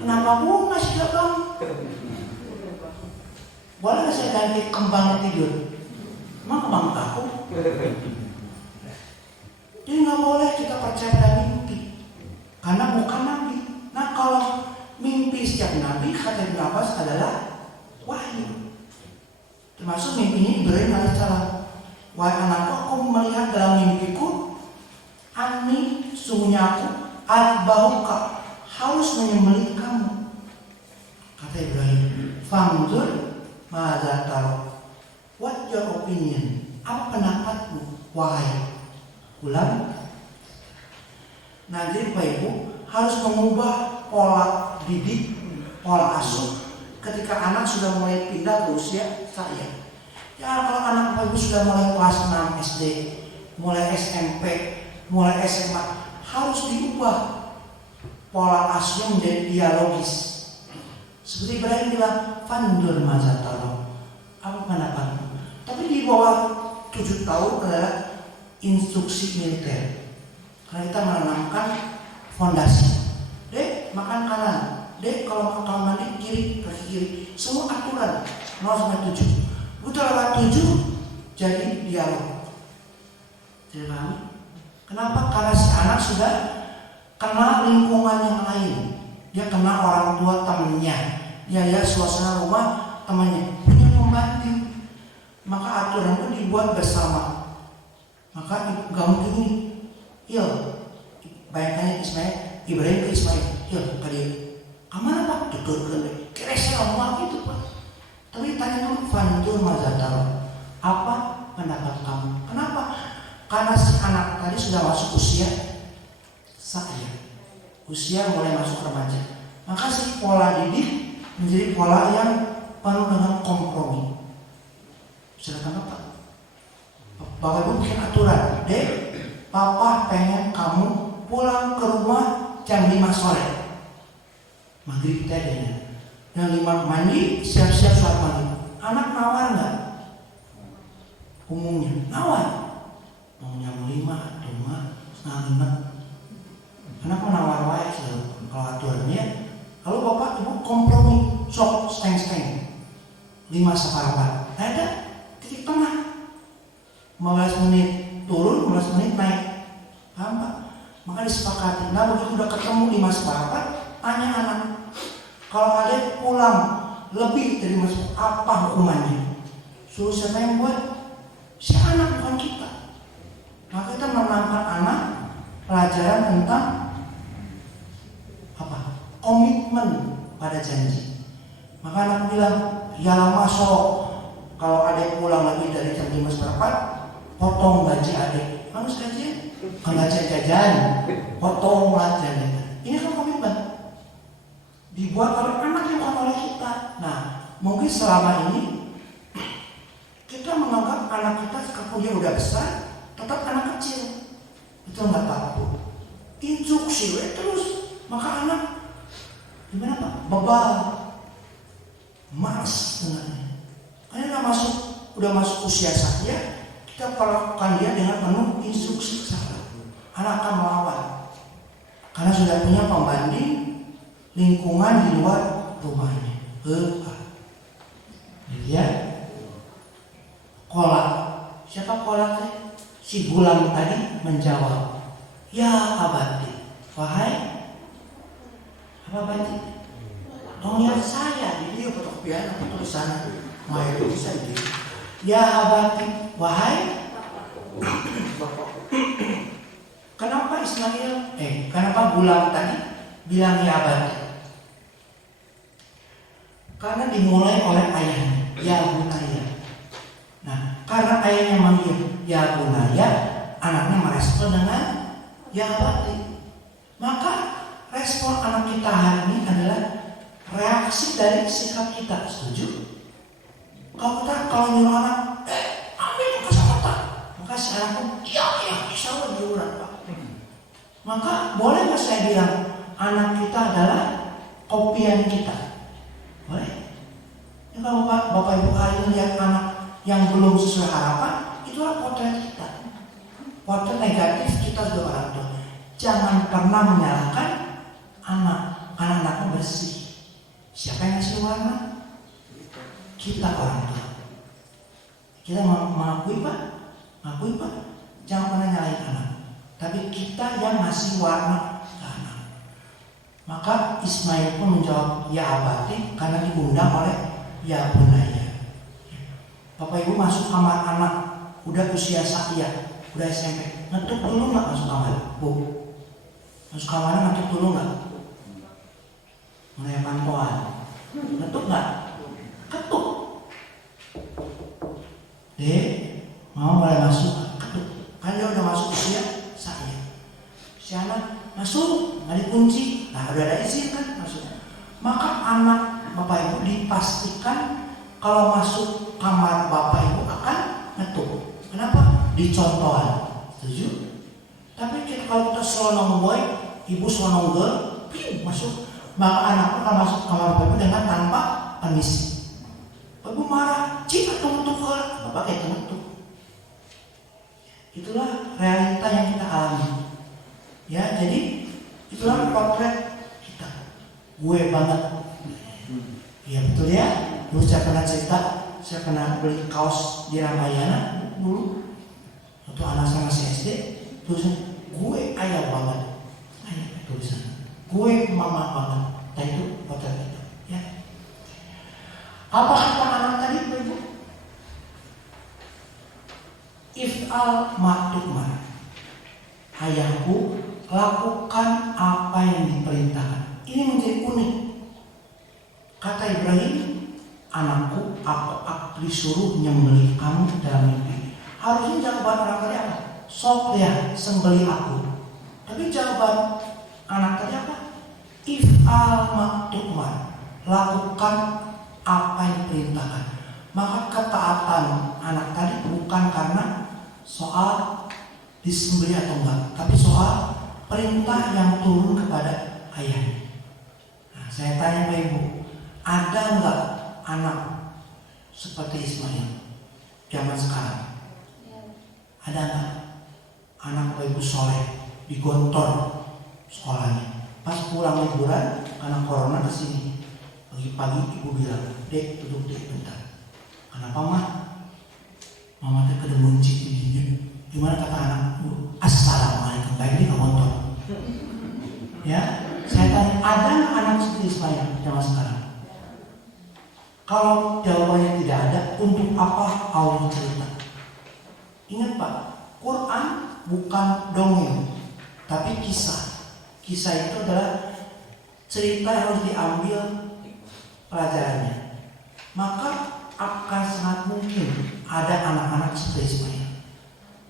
Kenapa bunga sih Bang? Boleh nggak saya ganti kembang tidur? Emang kembang tahu? Jadi nggak boleh kita percaya pada mimpi karena bukan nabi. Nah kalau mimpi setiap nabi kata Ibnu Abbas adalah wahyu. Termasuk mimpinya Ibrahim alaihissalam. Wahai anakku, aku melihat dalam mimpiku, ani sungguhnya aku adbauka harus menyembelih kamu. Kata Ibrahim, fanzur madza tara. What your opinion? Apa pendapatmu, wahai ulang? Nah, jadi Bapak Ibu harus mengubah pola didik, pola asuh ketika anak sudah mulai pindah ke usia saya. Ya kalau anak Bapak Ibu sudah mulai kelas 6 SD, mulai SMP, mulai SMA, harus diubah pola asuhnya menjadi dialogis. Seperti Ibrahim bilang, fandur mazataro. Apa pendapatmu? Tapi di bawah 7 tahun adalah instruksi militer. Karena kita menanamkan fondasi. Dek, makan kanan. Dek, kalau makan mandi kiri, ke kiri. Semua aturan 0-7. Udah lewat 7 jadi dialog. Jadi pahami? Kenapa? Karena si anak sudah kenal lingkungan yang lain. Dia kenal orang tua temannya. Dia lihat suasana rumah temannya. Punya pembanding. Maka aturan itu dibuat bersama. Maka gak mungkin ini. Iya, bayangkannya Ismail, Ibrahim ke Ismail. Iya, ke dia. Kamana Pak? Duduk-duduk. Kira saya ngomong gitu Pak. Tapi tanya dulu, fantur mazataro. Apa pendapat kamu? Kenapa? Karena si anak tadi sudah masuk usia saya. Usia mulai masuk remaja. Maka si pola didik menjadi pola yang penuh dengan kompromi. Silakan Bapak. Bapak Ibu bikin aturan. Dek, Papa pengen kamu pulang ke rumah jam 5 sore. Maghrib tadinya. Jam 5 mandi, siap-siap sholat maghrib. Anak nawar nggak? Umumnya nawar. Mau jam 5 atau 5:30. Anak menawar wae kalau aturannya. Lalu Bapak Ibu kompromi, sok steng-steng 5 seperempat. Ada titik tengah. 15 menit turun, 15 menit naik. Paham Pak? Maka disepakati. Nah begitu udah ketemu 5 seperempat, tanya anak, kalau ada pulang lebih dari masuk apa hukumannya? Suruh siapa yang buat? Si anak, bukan kita. Maka kita menanamkan anak pelajaran tentang apa? Komitmen pada janji. Maka anak bilang, ya lama sok. Kalau ada pulang lebih dari jam 5 seperempat, potong gaji adik. Harus gaji? Kan gaji jajan, potong gaji. Ini kan komitmen. Dibuat oleh anak yang bukan oleh kita. Nah, mungkin selama ini kita menganggap anak kita kalau dia udah besar, tetap anak kecil. Itu nggak tahu. Instruksi terus, maka anak gimana Pak? Bebal, malas dengannya. Karena udah masuk usia saya, kita perlakukan dia dengan penuh instruksi. Anak akan melawan. karena sudah punya pembanding lingkungan di luar rumahnya. Ya, kolak. Siapa kolaknya? Si Gulam tadi menjawab, ya abadi, wahai apa abadi? Dong ya saya, ini fotokopian atau tulisan Maya bisa ini. Ya abadi, wahai kenapa Ismail? Kenapa Gulam tadi bilang ya abadi? Karena dimulai oleh ayahnya, ya bunaya. Nah, karena ayahnya manggil ya bunaya, anaknya merespon dengan ya abadi. Maka respon anak kita hari ini adalah reaksi dari sikap kita. Setuju? Kalau nyuruh anak, ambil ke kesempatan, maka si anak pun, iya, insya Allah diurang Pak. Maka boleh nggak saya bilang anak kita adalah kopian kita? Boleh? Ya, kalau Bapak Ibu hari ini lihat anak yang belum sesuai harapan, itulah potret kita. Potret negatif kita sebagai orang tua. Jangan pernah menyalahkan anak-anaknya bersih. Siapa yang ngasih warna? Kita orang tua. Kita mengakui Pak, jangan pernah nyalahin anak. Tapi kita yang ngasih warna ke anak. Maka Ismail pun menjawab ya abadi karena diundang oleh ya bunaya. Bapak Ibu masuk kamar anak udah usia saya, udah SMP, ngetuk dulu nggak masuk kamar? Bu, masuk kamar ngetuk dulu nggak? Mulai pantauan, ngetuk nggak? Ketuk. Mau mulai masuk, ketuk. Kan dia udah masuk usia saya. Si anak masuk, nggak dikunci, nah udah ada izin kan masuk. Maka anak Bapak Ibu dipastikan kalau masuk kamar Bapak Ibu akan ngetuk. Kenapa? Dicontohan. Setuju? Tapi kalau kita selonong boy, ibu selonong girl, masuk. Maka anak akan masuk kamar Bapak Ibu dengan tanpa permisi. Bapak Ibu marah, cik ngetuk Bapak kayak ngetuk. Itulah realita yang kita alami. Ya, jadi itulah potret kita. Gue banget. Iya betul ya. Dulu saya pernah cerita, saya pernah beli kaos di Ramayana dulu. Waktu anak saya masih SD, tulisan gue ayah banget. Ayah tulisan. Gue mama banget. Dan itu potret kita. Ya. Apa kata anak tadi, Ibu? If'al ma'tukmar. Ayahku, lakukan apa yang diperintahkan. Ini menjadi unik. Kata Ibrahim, anakku, aku disuruh nyembelih kamu dalam mimpi. Harusnya jawaban orang tadi apa? Sok ya, sembelih aku. Tapi jawaban anak tadi apa? If'al ma'tukmar. Lakukan apa yang diperintahkan. Maka ketaatan anak tadi bukan karena soal disembelih atau enggak, tapi soal perintah yang turun kepada ayah. Nah, saya tanya Bapak Ibu, ada enggak anak seperti Ismail zaman sekarang? Ada enggak anak Bapak Ibu soleh digontor sekolahnya, pas pulang liburan karena corona kesini, pagi-pagi ibu bilang, dek duduk dek bentar. Kenapa mah? Mama teh kedemun cik didinya. Gimana kata anak? Assalamualaikum. Baik di nonton. Ya, saya tanya, ada nggak anak seperti Ismail zaman sekarang? Kalau jawabannya tidak ada, untuk apa Allah cerita? Ingat Pak, Quran bukan dongeng, tapi kisah. Kisah itu adalah cerita yang harus diambil pelajarannya. Maka akan sangat mungkin ada anak-anak seperti Ismail.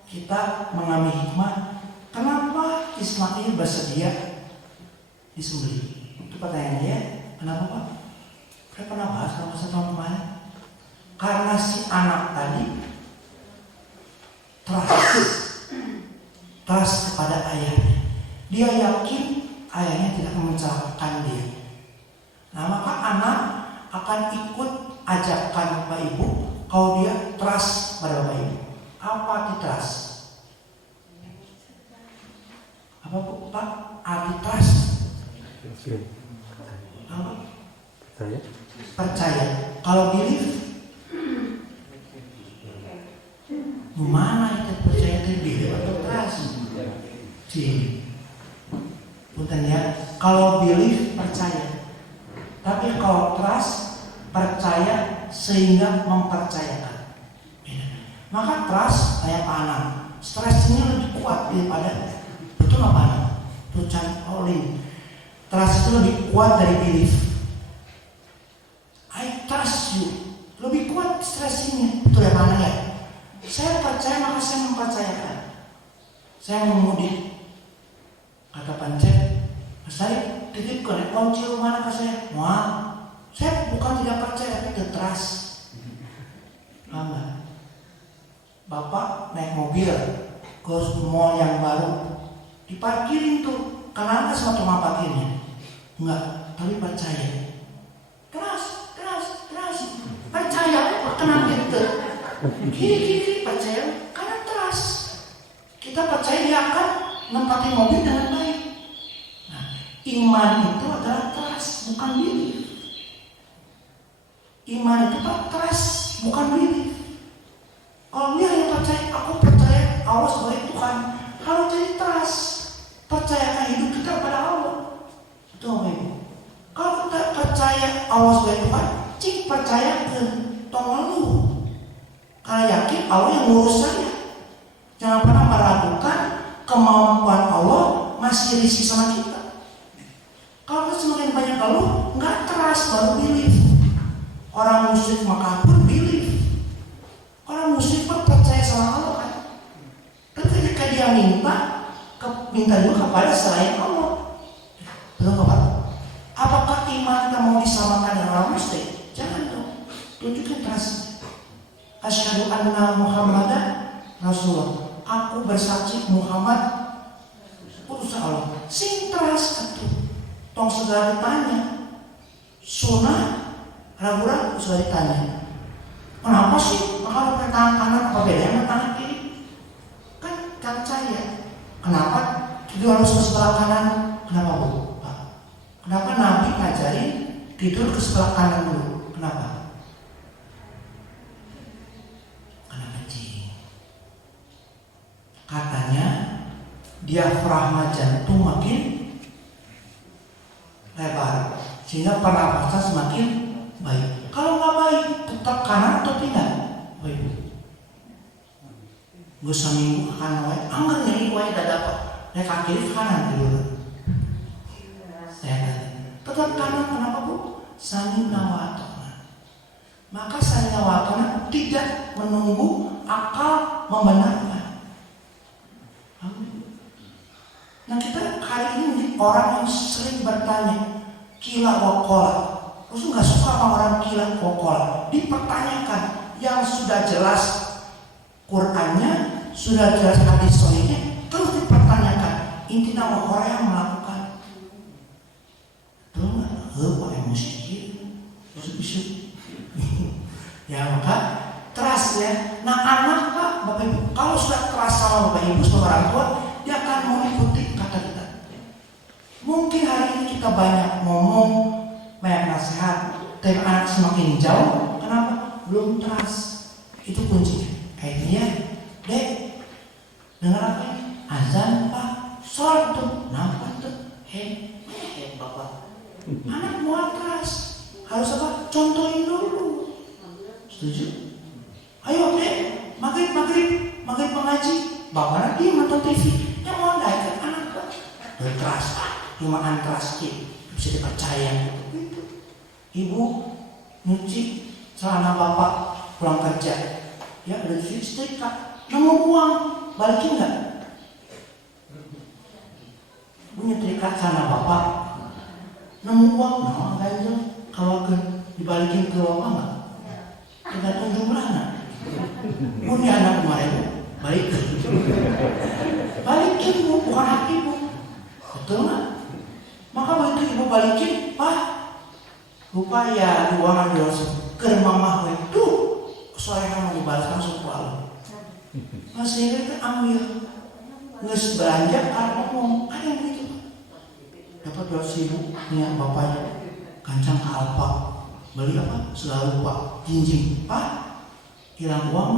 Kita mengambil hikmah, kenapa Ismail bersedia disembelih? Itu pertanyaan dia. Kenapa Pak? Saya pernah bahas kalau tahun kemarin. Karena si anak tadi trust kepada ayahnya. Dia yakin ayahnya tidak mencelakakan dia. Nah, maka anak akan ikut ajakan Bapak Ibu kalau dia trust pada Bapak Ibu. Apa arti trust? Apa Pak? Arti trust Apa? Percaya. Kalau belief, mana itu percaya itu belief atau trust? Bukan ya. Kalau belief percaya, tapi kalau trust percaya sehingga mempercayakan. Maka trust kayak panah, stresnya lebih kuat daripada, betul apa panah? Tucan Olin. Trust itu lebih kuat dari belief. I trust you, lebih kuat stresnya, betul ya panah ya? Saya percaya maka saya mempercayakan. Saya mengemudi. Kata Pancet, saya titipkan kunci rumah ke saya. Wah, saya bukan tidak percaya tapi itu trust. Enggak. Bapak naik mobil ke mall yang baru, diparkirin tuh, karena sama tukang parkirnya. Enggak, tapi percaya. Trust, percaya, kenapa gitu? Gini, percaya, karena trust. Kita percaya dia akan nempatin mobil dengan baik. Nah, iman itu adalah trust, bukan belief. Iman itu trust, bukan belief. Kalau dia yang percaya, aku percaya Allah sebagai Tuhan, harus jadi trust. Percayakan hidup kita pada Allah. Betul nggak Ibu? Kalau kita percaya Allah sebagai Tuhan, cik percaya ke tolong lu. Karena yakin Allah yang ngurus saya. Jangan pernah meragukan kemampuan Allah masih risih sama kita. Kalau kita semakin banyak keluh, nggak trust, baru belief. Orang musyrik maka pun belief. Orang musyrik pun percaya sama Allah kan. Ketika dia minta juga kepada selain Allah. Betul nggak Pak? Apakah iman kita mau disamakan dengan orang musyrik? Jangan dong. Tunjukkan trust. Asyhadu anna Muhammadan Rasulullah. Aku bersaksi Muhammad utusan Allah. Sing trust itu. Tong segala ditanya. Sunnah ragu-ragu segala ditanya. Kenapa sih? Maka ada tangan kanan apa bedanya tangan kiri? Kan percaya. Kenapa? Tidur harus ke sebelah kanan. Kenapa Bu? Pak? Kenapa Nabi ngajarin tidur ke sebelah kanan dulu? Kenapa? Karena kecil. Katanya diafragma jantung makin lebar sehingga pernapasan semakin baik. Kalau nggak baik, tetap kanan atau pindah? Baik. Gue seminggu akan wae, anggar nyeri wae dah dapat. Naik kaki kiri kanan dulu. Tetap kanan, kenapa Bu? Sani nawatona. Maka sani nawatona tidak menunggu akal membenarkan. Nah kita hari ini orang yang sering bertanya kila wakola. Terus nggak suka sama orang kila wakola. Dipertanyakan yang sudah jelas Qurannya, sudah jelas hadis sahihnya, terus dipertanyakan. Intinya orang yang melakukan. Betul nggak? Pak emosi gitu. Bisa. Ya maka trust ya. Nah anak Pak, Bapak Ibu, kalau sudah trust sama Bapak Ibu sama orang tua, dia akan mau ikuti kata kita. Mungkin hari ini kita banyak ngomong, banyak nasihat, tapi anak semakin jauh. Kenapa? Belum trust. Itu kuncinya. Kayaknya, Dek, dengar apa ini? Azan Pak, sholat tuh, nampak tuh. Bapak. Anak mau trust. Harus apa? Contohin dulu. Setuju? Ayo Dek, maghrib mengaji. Bapak dia nonton TV. Yang mau naik anak Pak. Trust. Cuma trust bisa dipercaya gitu. Ibu nyuci celana Bapak pulang kerja. Ya udah cuci setrika. Nemu uang, balikin nggak? Punya trika celana Bapak. Nemu uang, nah ganjel. Kalau dibalikin ke Bapak nggak? Tergantung jumlahnya. Punya anak kemarin, balikin. Balikin Bu, bukan hak Ibu. Betul nggak? Maka begitu Ibu balikin, Pak, lupa ya uang ada ke mamah itu sore mau dibalas langsung ke Allah. Masih itu ambil nges belanja kalau ngomong ada yang begitu. dapat 200.000, nih bapaknya kancang ke Alfa, beli apa? Selalu Pak, jinjing, Pak, hilang uang,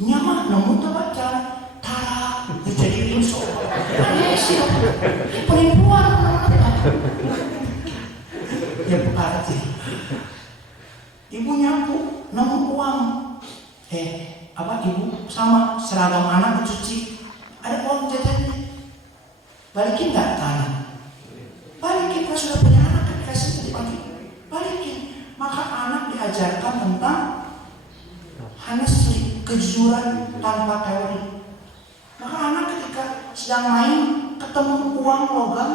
nyaman, namun tempat jalan, tarak, jadi insok, sih, penipuan, ya berarti, ibu nyapu, namun uang, ibu sama seragam anak dicuci, ada uang jajannya, balikin nggak tanah? Balikin, kalau sudah punya anak kan dikasih dibagi, balikin. Maka anak diajarkan tentang honesty, kejujuran tanpa teori. Maka anak ketika sedang main ketemu uang logam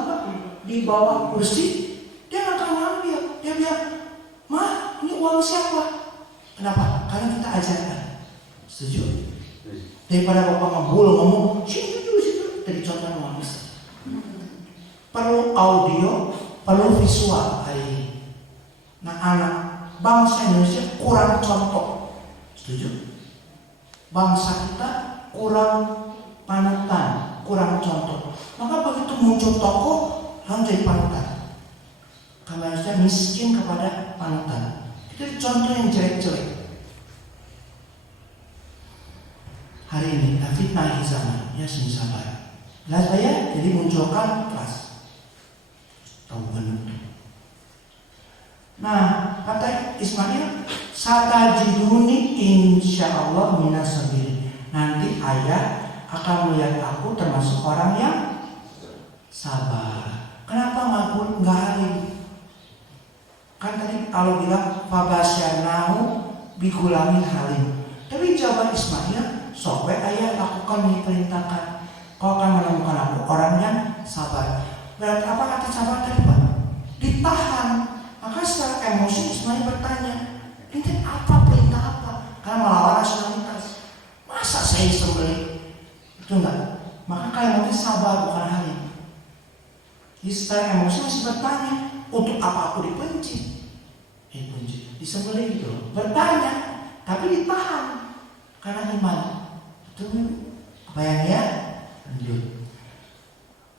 di bawah kursi, dia nggak akan ngambil. Dia bilang, "Ma, ini uang siapa?" Kenapa? Karena kita ajarkan. Setuju? Daripada bapak ngomong, situ, tadi contoh uang bisa. Perlu audio, perlu visual hari ini. Nah, anak bangsa Indonesia kurang contoh. Setuju? Bangsa kita kurang panutan, kurang contoh. Maka begitu muncul tokoh, langsung jadi panutan. Karena Indonesia miskin kepada panutan. Itu contoh yang jelek-jelek. Hari ini, fitnah zaman, ya sabar. Nah, saya jadi munculkan kelas. Tahu benar. Nah, kata Ismail, satajiduni insyaallah minas sabirin. Nanti ayah akan melihat aku termasuk orang yang sabar. Kenapa nggak halim? Kan tadi kalau bilang fabasyanahu bigulamin halim. Tapi jawaban Ismail, sok ayah lakukan yang diperintahkan. Kau akan menemukan aku orang yang sabar. Berarti apa kata sabar tadi Pak? Ditahan. Maka secara emosi Ismail bertanya, ini apa perintah apa? Karena melawan rasionalitas. Masa saya sembelih? Itu enggak. Maka kalian mungkin sabar bukan halim. Jadi secara emosi masih bertanya, untuk apa aku dibenci? Disembelih gitu. Bertanya, tapi ditahan karena iman. Itu bayangnya. Lanjut.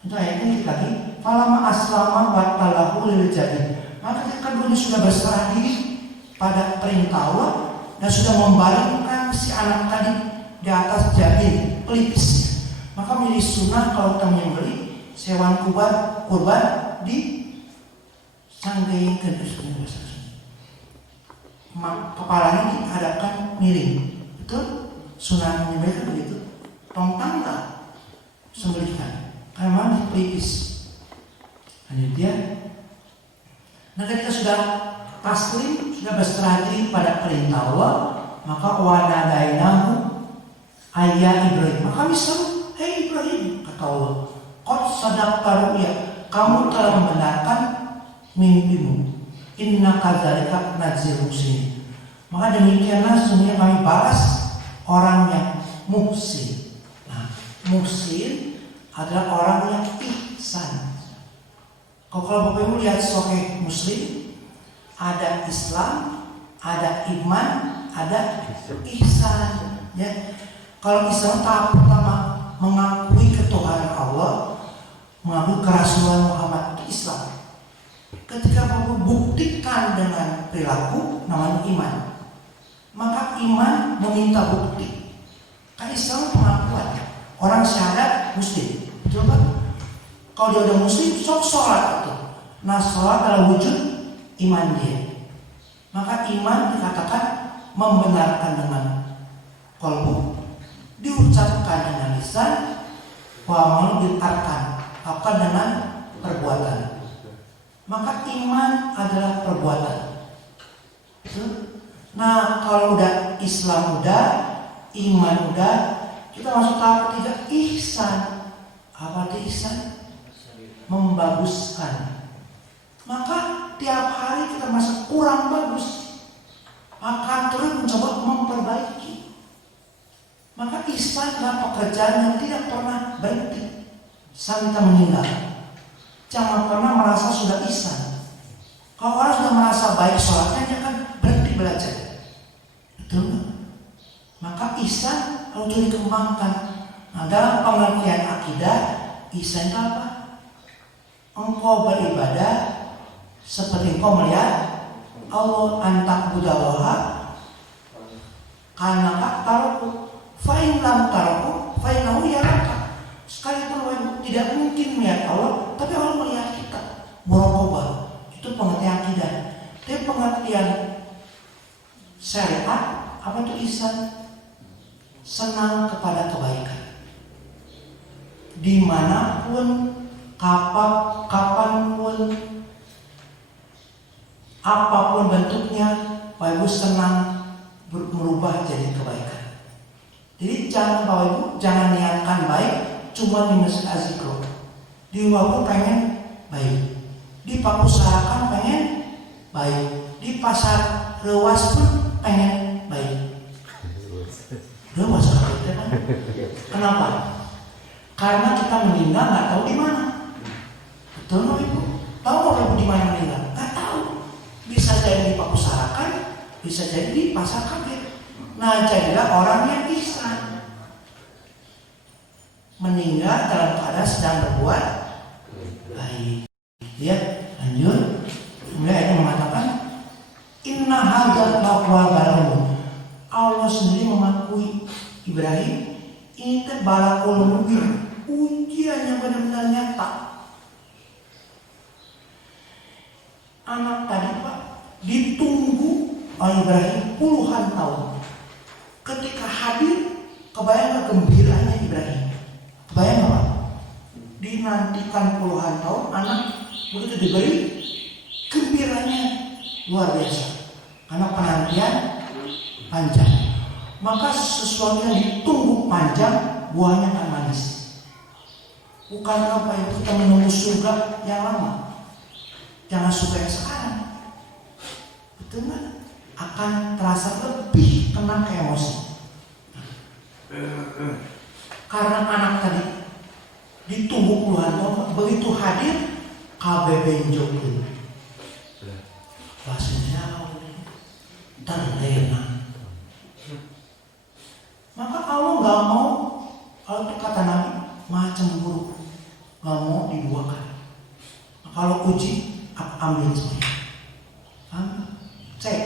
Itu ayatnya lagi. Falama aslama watalahu lil jabin. Maka ketika keduanya sudah berserah diri pada perintah Allah dan sudah membaringkan si anak tadi di atas jabin pelipis, maka menjadi sunnah kalau kita menyembelih hewan kurban di sanggaikan kepalanya dihadapkan miring. Betul? Sunnah menyembelih begitu. Tong tangga sembelihkan karena memang pelipis. Hanya dia. Nah, ketika sudah taslim, sudah berserah diri pada perintah Allah, maka wanadainahu ayya Ibrahim. Maka kami seru, hei Ibrahim, kata Allah, qad sadaqta ru'ya, kamu telah membenarkan mimpimu. Inna kadzalika najzil muhsinin. Maka demikianlah sesungguhnya kami balas orang yang muhsin. Nah, muhsin adalah orang yang ihsan. Kalau Bapak Ibu lihat sahih Muslim, ada Islam, ada iman, ada ihsan. Ya. Kalau Islam tahap pertama mengakui ketuhanan Allah, mengakui kerasulan Muhammad, itu Islam. Ketika Bapak buktikan dengan perilaku, namanya iman. Maka iman meminta bukti. Kan Islam pengakuan. Orang syahadat Muslim, betul kan? Kalau dia udah Muslim, sok sholat itu. Nah, sholat adalah wujud iman dia. Maka iman dikatakan membenarkan dengan qalbu, diucapkan dengan lisan, wa mengucapkan apa dengan perbuatan. Maka iman adalah perbuatan. Nah, kalau udah Islam udah, iman udah, kita masuk tahap ketiga, ihsan. Apa itu ihsan? Membaguskan. Maka tiap hari kita merasa kurang bagus, maka terus mencoba memperbaiki. Maka ihsan adalah pekerjaan yang tidak pernah berhenti sampai kita meninggal. Jangan pernah merasa sudah ihsan. Kalau orang sudah merasa baik sholatnya, dia akan berhenti belajar. Betul? Maka ihsan harus dikembangkan. Nah, dalam pengertian akidah, ihsan itu apa? engkau beribadah seperti engkau melihat Allah, antak budawaha karena taruku fa'in lam taruku fa'inahu yaraka. Sekalipun wajib tidak mungkin melihat Allah, tapi Allah melihat kita. Muraqabah itu pengertian akidah. Tapi pengertian syariat apa itu ihsan? Senang kepada kebaikan. Dimanapun, kapanpun, apapun bentuknya, Bapak Ibu senang berubah jadi kebaikan. Jadi jangan Bapak Ibu, jangan niatkan baik cuma di masjid azikro. Di rumah pun pengen baik, di pakusarakan pengen baik, di pasar rewas pun pengen baik. Rewas kan? Kenapa? Karena kita meninggal nggak tahu di mana. Betul Bapak Ibu? Tahu Bapak Ibu di mana meninggal? Nggak tahu. Bisa jadi di pakusarakan, bisa jadi di pasar kaget. Nah, jadilah orang yang ihsan. Meninggal dalam keadaan sedang berbuat baik. Ya, lanjut. Kemudian ayat mengatakan, Inna hadzal laqwa balun. Allah sendiri mengakui Ibrahim ini balakul mubin, ujian yang benar-benar nyata. Anak tadi Pak ditunggu oleh Ibrahim puluhan tahun. Ketika hadir, kebayang gembiranya Ibrahim. Kebayang apa? Dinantikan puluhan tahun, anak begitu diberi, gembiranya luar biasa. Karena penantian panjang. Maka sesuatu yang ditunggu panjang, buahnya akan manis. Bukan apa itu kita menunggu surga yang lama. Jangan surga yang sekarang. Betul nggak? Akan terasa lebih tenang ke emosi. Karena anak tadi ditunggu puluhan tahun, begitu hadir KB benjokin. Bahasa Jawa terlena. Maka Allah nggak mau, kalau itu kata Nabi, macam buruk, nggak mau dibuahkan. Kalau uji, ambil semuanya. Cek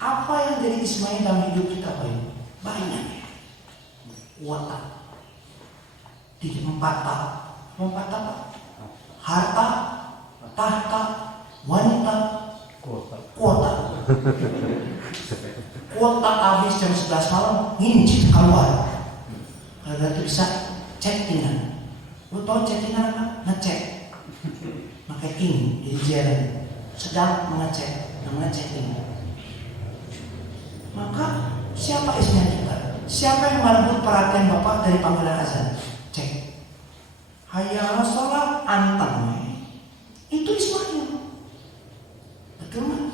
apa yang jadi Ismail dalam hidup kita, Pak Ibu? Banyak. Watak. Di empat apa? Harta, tahta, wanita, kuota. Kuota habis jam 11 malam, ngincit keluar. Kalau itu bisa chattingan. Lu tau chattingan apa? Ngecek. Marketing di jalan. Sedang mengecek, namanya chatting. Maka siapa isinya kita? Siapa yang merebut perhatian Bapak dari panggilan azan? Cek. Hayya sholat anteng. Itu Ismail. Betul nggak?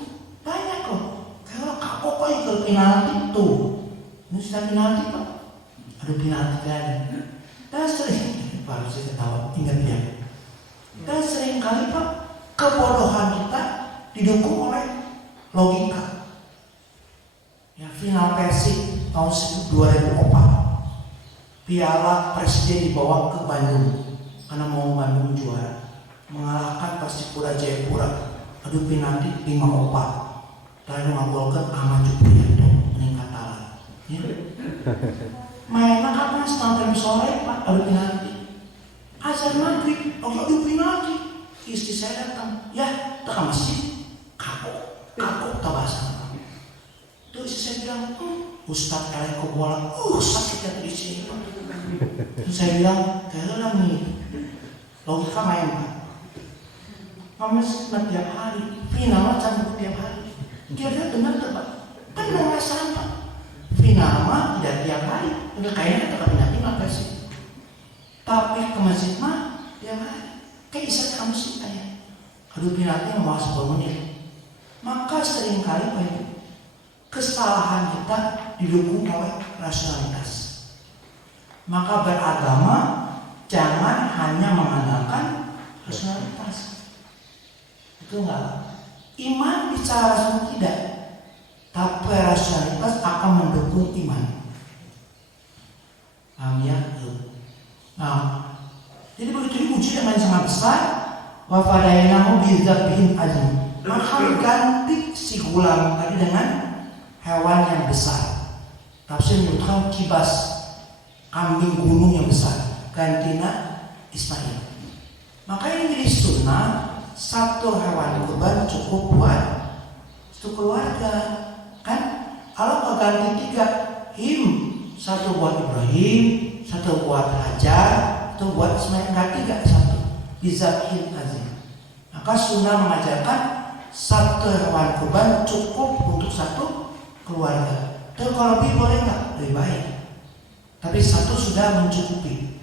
Banyak loh. Kalau kapok kok ikut penalti tuh. Ini sudah penalti Pak. Aduh penalti kan. Dan sering, baru saya ketawa. Ingat ya. Dan sering kali Pak, kebodohan kita didukung oleh logika. Ya, final Persib tahun 2004, Piala Presiden dibawa ke Bandung karena mau Bandung juara, mengalahkan Persipura Jayapura. Adu penalti 5-4, lalu ngagolkan Ahmad Juprianto meningkat talan. Ya. Mainnya kapan? Setengah sore Pak, adu penalti. Azan maghrib, adu penalti. Istri saya datang, ya, tak masjid, kapok tabasa. Terus saya bilang, Ustadz Eleko bola, sakitnya di sini. Terus saya bilang, kayaknya nih, logika main Pak. Kamu senang tiap hari, final macam tiap hari. Kira-kira benar tak Pak? Kan nggak salah Pak. Final mah tidak tiap hari, udah kayaknya tetap nanti apa sih? Tapi ke masjid mah tiap hari. Kayak isyarat kamu sih ayah. Aduh penalti yang mau 10 menit. Maka seringkali Pak Ibu, kesalahan kita didukung oleh rasionalitas. Maka beragama jangan hanya mengandalkan rasionalitas. Itu enggak. Iman bicara rasional tidak, tapi rasionalitas akan mendukung iman. Paham ya? Nah, jadi begitu diuji dengan sangat besar, Wa fadainahu bidzabhin azim. Maka ganti si gulam tadi dengan hewan yang besar. Tafsir menurutkan kibas, kambing gunung yang besar. Gantina Ismail. Maka ini jadi sunnah, satu hewan kurban cukup buat satu keluarga. Kan? Allah ganti 3 him, satu buat Ibrahim, satu buat Hajar, satu buat Ismail. Ganti 3 satu. Bizabhin azim. Maka sunnah mengajarkan satu hewan kurban cukup untuk satu keluarga. Tapi kalau lebih boleh nggak? Lebih baik. Tapi satu sudah mencukupi.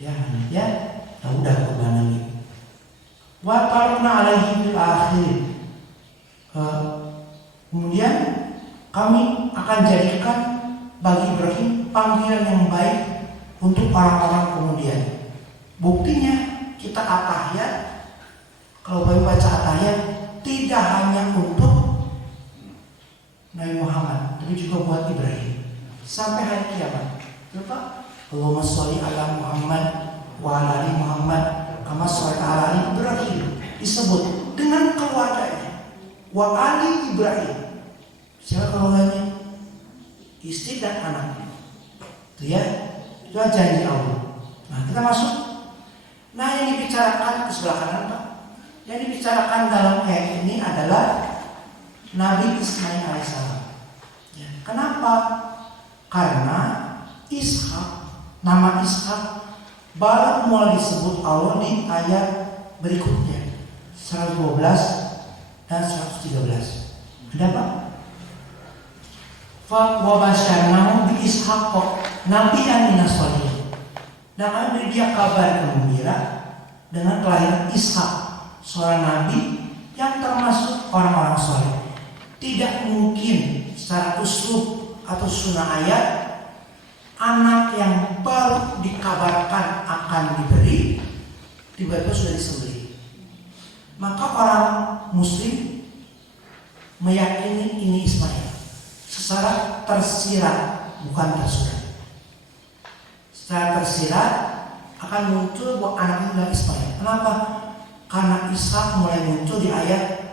Ya, udah kurban ini. Wa tarakna alaihi fil akhir. Kemudian kami akan jadikan bagi Ibrahim panggilan yang baik untuk orang-orang kemudian. Buktinya kita atahiyat. Kalau bapak baca atahiyat tidak hanya untuk Nabi Muhammad, tapi juga buat Ibrahim sampai hari kiamat. Lupa? Allahumma sholli ala Muhammad wa ala ali Muhammad kama shallaita ala ali Ibrahim. Disebut dengan keluarganya. Wa ali Ibrahim. Siapa keluarganya? Istri dan anaknya. Itu ya. Itu janji Allah. Nah, kita masuk. Nah, yang dibicarakan ke sebelah kanan, Pak. Yang dibicarakan dalam ayat ini adalah Nabi Ismail alaihissalam. Ya. Kenapa? Karena nama Ishak baru mulai disebut Allah di ayat berikutnya 112 dan 113. Ada apa? Fa wa basyarnahu bi Ishaq nabiyyan minas shalihin. Dan kami beri dia kabar gembira dengan kelahiran Ishak, seorang nabi yang termasuk orang-orang saleh. Tidak mungkin secara uslub atau sunnah ayat anak yang baru dikabarkan akan diberi tiba-tiba sudah disembelih. Maka orang muslim meyakini ini Ismail secara tersirat, bukan tersurat. Secara tersirat akan muncul bahwa anak ini adalah Ismail. Kenapa? Karena Ishak mulai muncul di ayat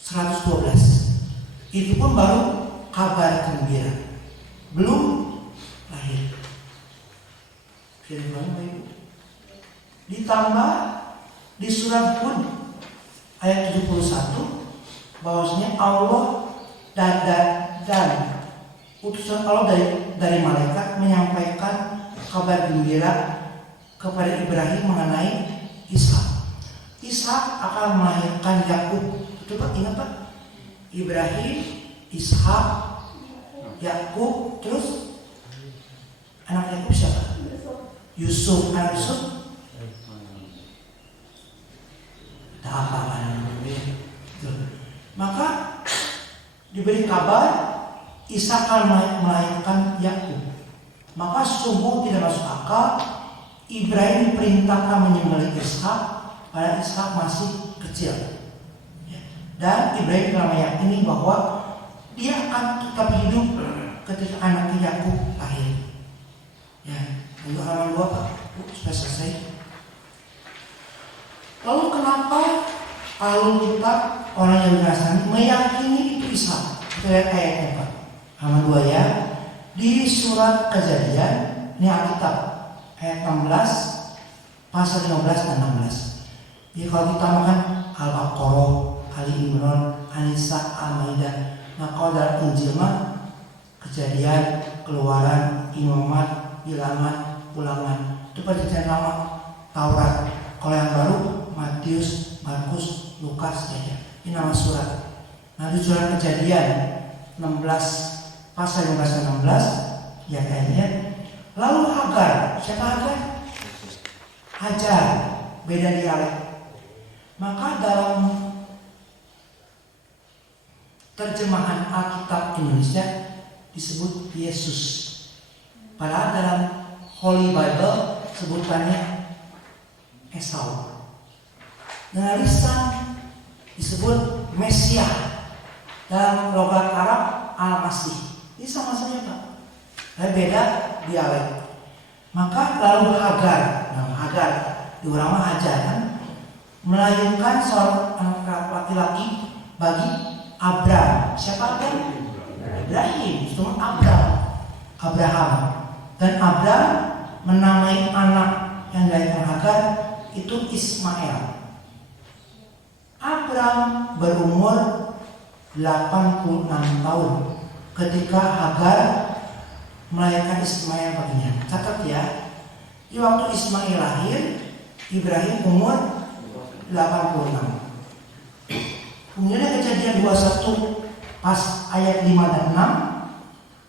112. Itu pun baru kabar gembira, belum lahir. Ditambah di surat Hud ayat 71 bahwasanya Allah dan utusan Allah dari malaikat menyampaikan kabar gembira kepada Ibrahim mengenai Ishak. Ishak akan melahirkan Yakub. Coba ingat Pak, Ibrahim, Ishak, Yakub, terus anak Yakub siapa? Yusuf. Anak Yusuf tak apa. Maka diberi kabar Ishak akan melahirkan Yakub. Maka sungguh tidak masuk akal Ibrahim diperintahkan menyembelih Ishak pada Ishak masih kecil. Dan Ibrahim telah meyakini bahwa dia akan tetap hidup ketika anaknya Yakub lahir. Ya, untuk halaman 2 Pak, supaya selesai. Lalu kenapa Alul Kitab orang yang berasal meyakini itu Ishak? Kita lihat ayatnya Pak, halaman 2 ya. Di surat Kejadian, ini Alkitab ayat 16 pasal 15 dan 16. Jadi kalau kita makan Al-Baqarah, Ali Imran, An-Nisa, Al-Maidah. Nah kalau dalam Injil mah Kejadian, Keluaran, Imamat, Bilangan, Ulangan. Itu perjanjian lama, Taurat. Kalau yang baru Matius, Markus, Lukas saja. Ini nama surat. Nah di surat Kejadian 16 pasal 15 dan 16 ya kayaknya. Lalu Hagar, siapa Hagar? Hajar, beda dialek. Maka dalam terjemahan Alkitab Indonesia disebut Yesus. Padahal dalam Holy Bible sebutannya Esau. Dengan lisan disebut Mesias. Dalam logat Arab Al-Masih. Ini sama saja Pak. Tapi beda dialek. Maka lalu Hagar, nama Hagar di orang mah hajar kan, melahirkan seorang anak laki-laki bagi Abraham. Siapa kan? Ibrahim, itu Abraham. Dan Abraham menamai anak yang dilahirkan Hagar itu Ismail. Abraham berumur 86 tahun ketika Hagar melahirkan Ismail baginya. Catat ya, di waktu Ismail lahir, Ibrahim umur 86. Kemudian Kejadian 21 pas ayat 5 dan 6.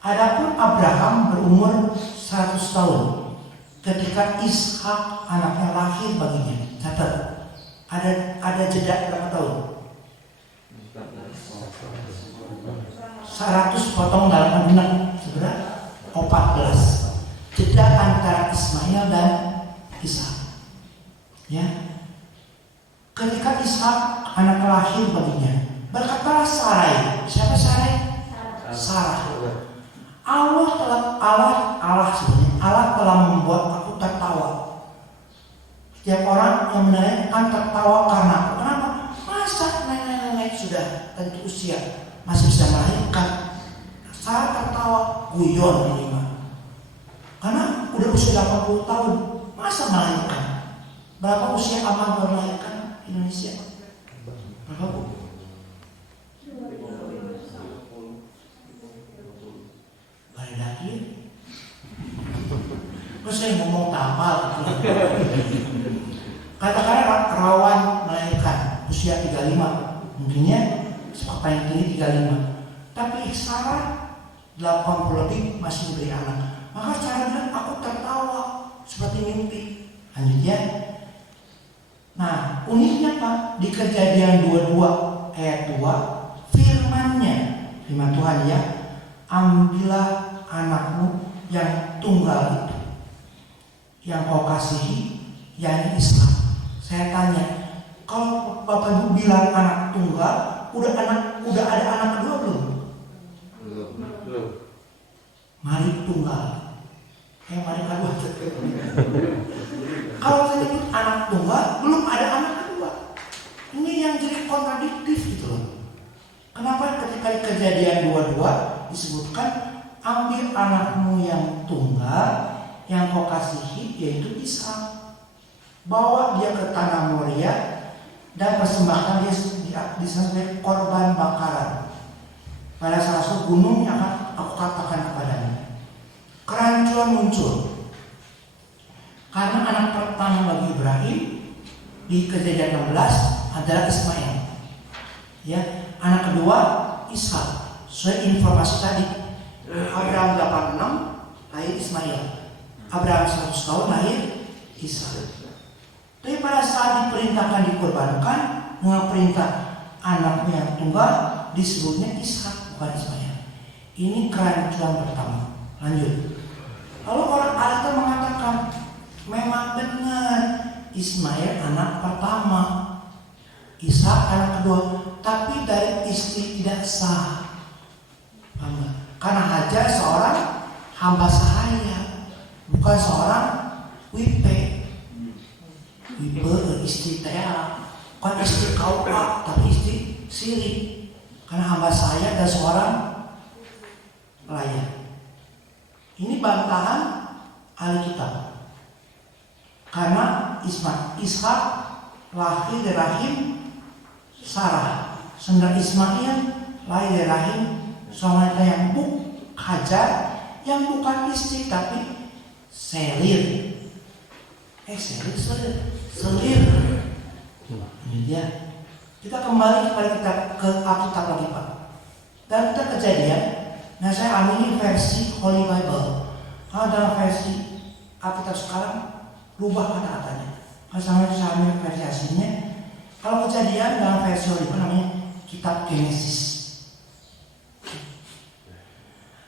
Adapun Abraham berumur 100 tahun ketika Ishak anaknya lahir baginya. Catat, ada jeda berapa tahun? 100 potong dalam 6 sebenarnya 14. Jeda antara Ismail dan Ishak. Ya. Ketika Ishak anak lahir baginya, berkatalah Sarai. Siapa Sarai? Sarah. Allah telah membuat aku tertawa. Setiap orang yang mendengar kan tertawa karena aku. Kenapa? Masa nenek-nenek sudah tentu usia masih bisa melahirkan. Sarah tertawa, guyon ini mah. Karena udah usia 80 tahun, masa melahirkan? Berapa usia aman baru melahirkan Indonesia? Berapa bu? Laki. Terus saya ngomong tapal. Katakanlah rawan melahirkan usia 35, mungkinnya paling tinggi 35. Tapi Sarah 80 lebih masih memberi anak. Maka cara bilang aku tertawa seperti mimpi. Lanjut ya. Nah, uniknya Pak, di Kejadian 22 ayat 2, firman-Nya, firman Tuhan ya, ambillah anakmu yang tunggal itu, yang kau kasihi, yakni Ishak. Saya tanya, kalau Bapak Ibu bilang anak tunggal, udah ada anak kedua belum? Belum. Mari tunggal. Mari kedua. Kalau saya nyebut anak tunggal, belum ada anak kedua. Ini yang jadi kontradiktif gitu loh. Kenapa ketika di Kejadian 22 disebutkan ambil anakmu yang tunggal, yang kau kasihi, yaitu Ishak. Bawa dia ke tanah Moria dan persembahkan dia di sana korban bakaran pada salah satu gunung yang akan aku katakan kepadamu. Kerancuan muncul karena anak pertama bagi Ibrahim di Kejadian 16 adalah Ismail. Ya, anak kedua Ishak. Sesuai informasi tadi, Abraham 86 lahir Ismail. Abraham 100 tahun lahir Ishak. Tapi pada saat diperintahkan dikorbankan dengan perintah anaknya yang tunggal, disebutnya Ishak bukan Ismail. Ini kerancuan pertama. Lanjut. Lalu orang Alkitab mengatakan memang benar Ismail anak pertama, Ishak anak kedua, tapi dari istri tidak sah. Karena Hajar seorang hamba sahaya, bukan seorang wipe. Wipe istri saya, bukan istri kau tapi istri siri. Karena hamba saya dan seorang pelayan. Ini bantahan Alkitab. Karena Ishak lahir dari rahim Sarah, sedangkan Ismail lahir dari rahim seorang yang Hajar yang bukan istri tapi selir. Selir. Ini dia. Kita kembali kepada ke Alkitab lagi Pak. Dan kita Kejadian. Nah saya ambil versi Holy Bible. Kalau dalam versi Alkitab sekarang rubah kata-katanya. Kalau saya ambil versi aslinya. Kalau Kejadian dalam versi Holy Bible namanya Kitab Genesis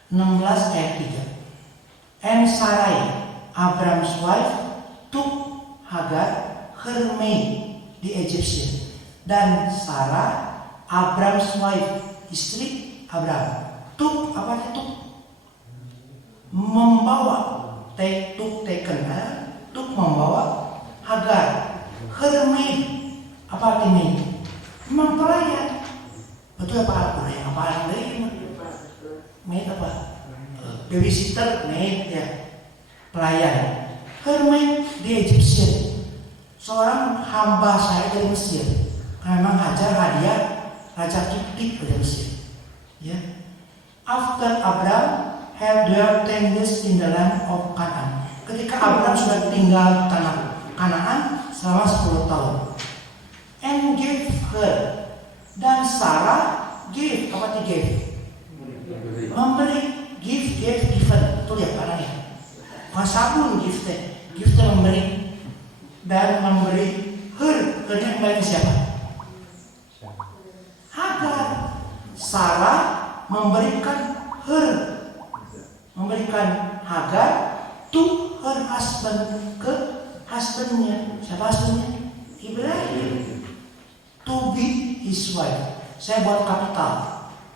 16 ayat 3. And Sarai, Abraham's wife, took Hagar, her maid, the Egyptian. Dan Sarah, Abraham's wife, istri Abraham, took apa itu? Membawa, took taken, took membawa Hagar. Her maid. Apa artinya? Memang pelayan. Betul apa artinya? Apa artinya? Maid apa? Babysitter, maid ya. Pelayan. Her maid di Egyptian. Seorang hamba saya dari Mesir. Karena memang Hajar hadiah Raja Kiptik dari Mesir. Ya. After Abraham had dwelt 10 years in the land of Canaan. Ketika Abraham sudah tinggal di tanah Kanaan selama 10 tahun. And gave her. Dan Sarah gave. Apa itu gave? Memberi. Give, given. Betul ya karena Masabun gift. Gift memberi. Dan memberi her. Hernya kembali ke siapa? Hagar. Sarah memberikan her. Memberikan Hagar to her husband, ke husbandnya. Siapa husbandnya? Ibrahim. To be his wife. Saya buat kapital,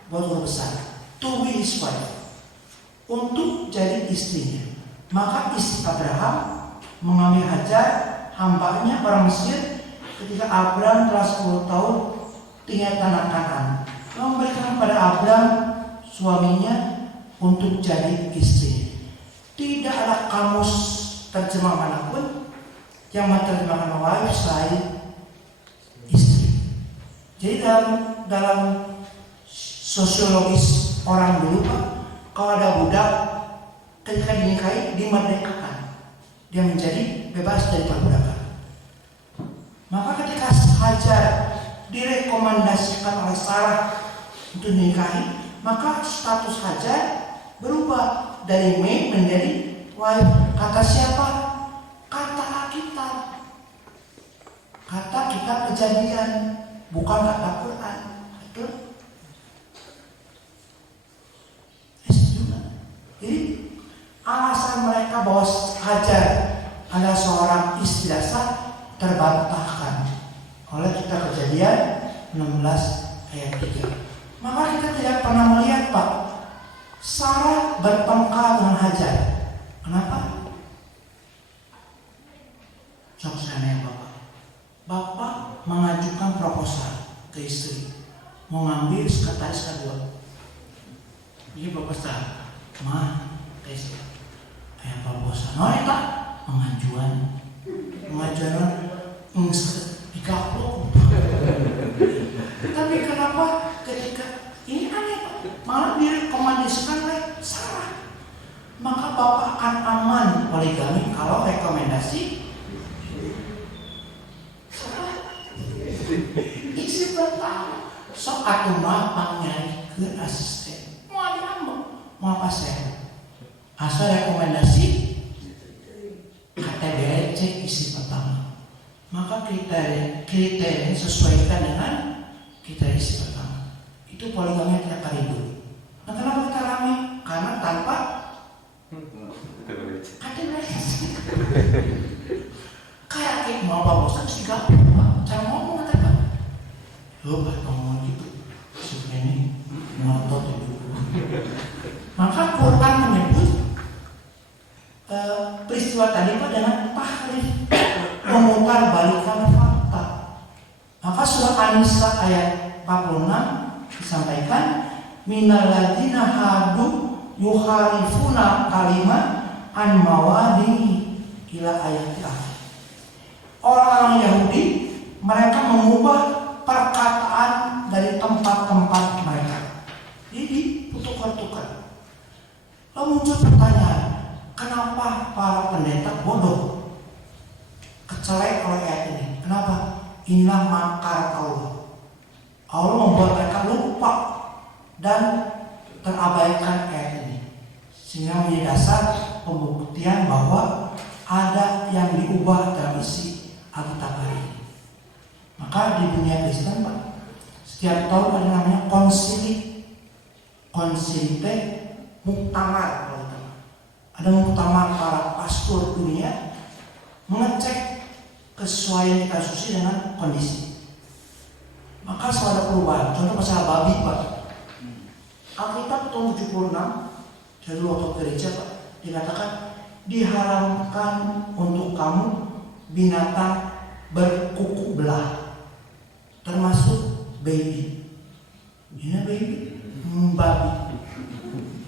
buat huruf besar. To be his wife. Untuk jadi istrinya. Maka istri Abraham mengambil Hajar, hambanya orang Mesir, ketika Abraham telah 10 tahun tinggal tanah Kanaan. Lalu memberikan kepada Abraham suaminya untuk jadi istrinya. Tidak ada kamus terjemah manapun yang menerjemahkan wife selain istri. Jadi dalam sosiologis orang dulu Pak, kalau ada budak ketika dinikahi dimerdekakan, dia menjadi bebas dari perbudakan. Maka ketika Hajar direkomendasikan oleh Sarah untuk dinikahi, maka status Hajar berubah dari maid menjadi wife. Kata siapa? Kata Alkitab. Kata kitab Kejadian, bukan kata Quran. Betul? Jadi alasan mereka bahwa Hajar adalah seorang istri dasar terbantahkan oleh kitab Kejadian 16 ayat 3. Maka kita tidak pernah melihat Pak Sarah bertengkar dengan Hajar. Kenapa? Sok saya Bapak. Bapak mengajukan proposal ke istri, mau ngambil sekretaris kedua. Dia proposal, mah ke istri. Ayah proposal, no itu pengajuan dikaplok. Tapi kenapa ketika ini aneh Pak, malah direkomendasikan oleh Sarah. Maka Bapak akan aman poligami kalau rekomendasi Sarah. Istri pertama sok atuh mah pangnyai ke asisten. Mau diambung, mau apa saya? Asal rekomendasi KTBC isi pertama. Maka kriteria sesuaikan dengan kriteria isi pertama. Itu poligami tidak karibu. Nah, kenapa kita rame? Karena tanpa KTBC. Kayak mau apa bosan sih gak? Cara ngomong katakan. Pak ngomong gitu. Sebenarnya ngotot itu. Maka Quran menyebut peristiwa tadi Pak dengan tahrif, memutar balikan fakta. Maka surah An-Nisa ayat 46 disampaikan minal ladzina hadu yuharifuna kalimat an mawadihi ila ayat akhir. Orang-orang Yahudi mereka mengubah perkataan dari tempat-tempat mereka. Jadi tukar-tukar. Lalu muncul pertanyaan, kenapa para pendeta bodoh kecelek oleh ayat ini? Kenapa? Inilah makar Allah. Allah membuat mereka lupa dan terabaikan ayat ini, sehingga menjadi dasar pembuktian bahwa ada yang diubah dalam isi Alkitab hari ini. Maka di dunia Kristen Pak, setiap tahun ada namanya konsili. Konsili teh muktamar. Ada muktamar para pastor dunia mengecek kesesuaian kitab suci dengan kondisi. Maka selalu ada perubahan. Contoh masalah babi Pak. Alkitab tahun 76 dari waktu gereja Pak dikatakan diharamkan untuk kamu binatang berkuku belah, termasuk baby. Ini baby, babi.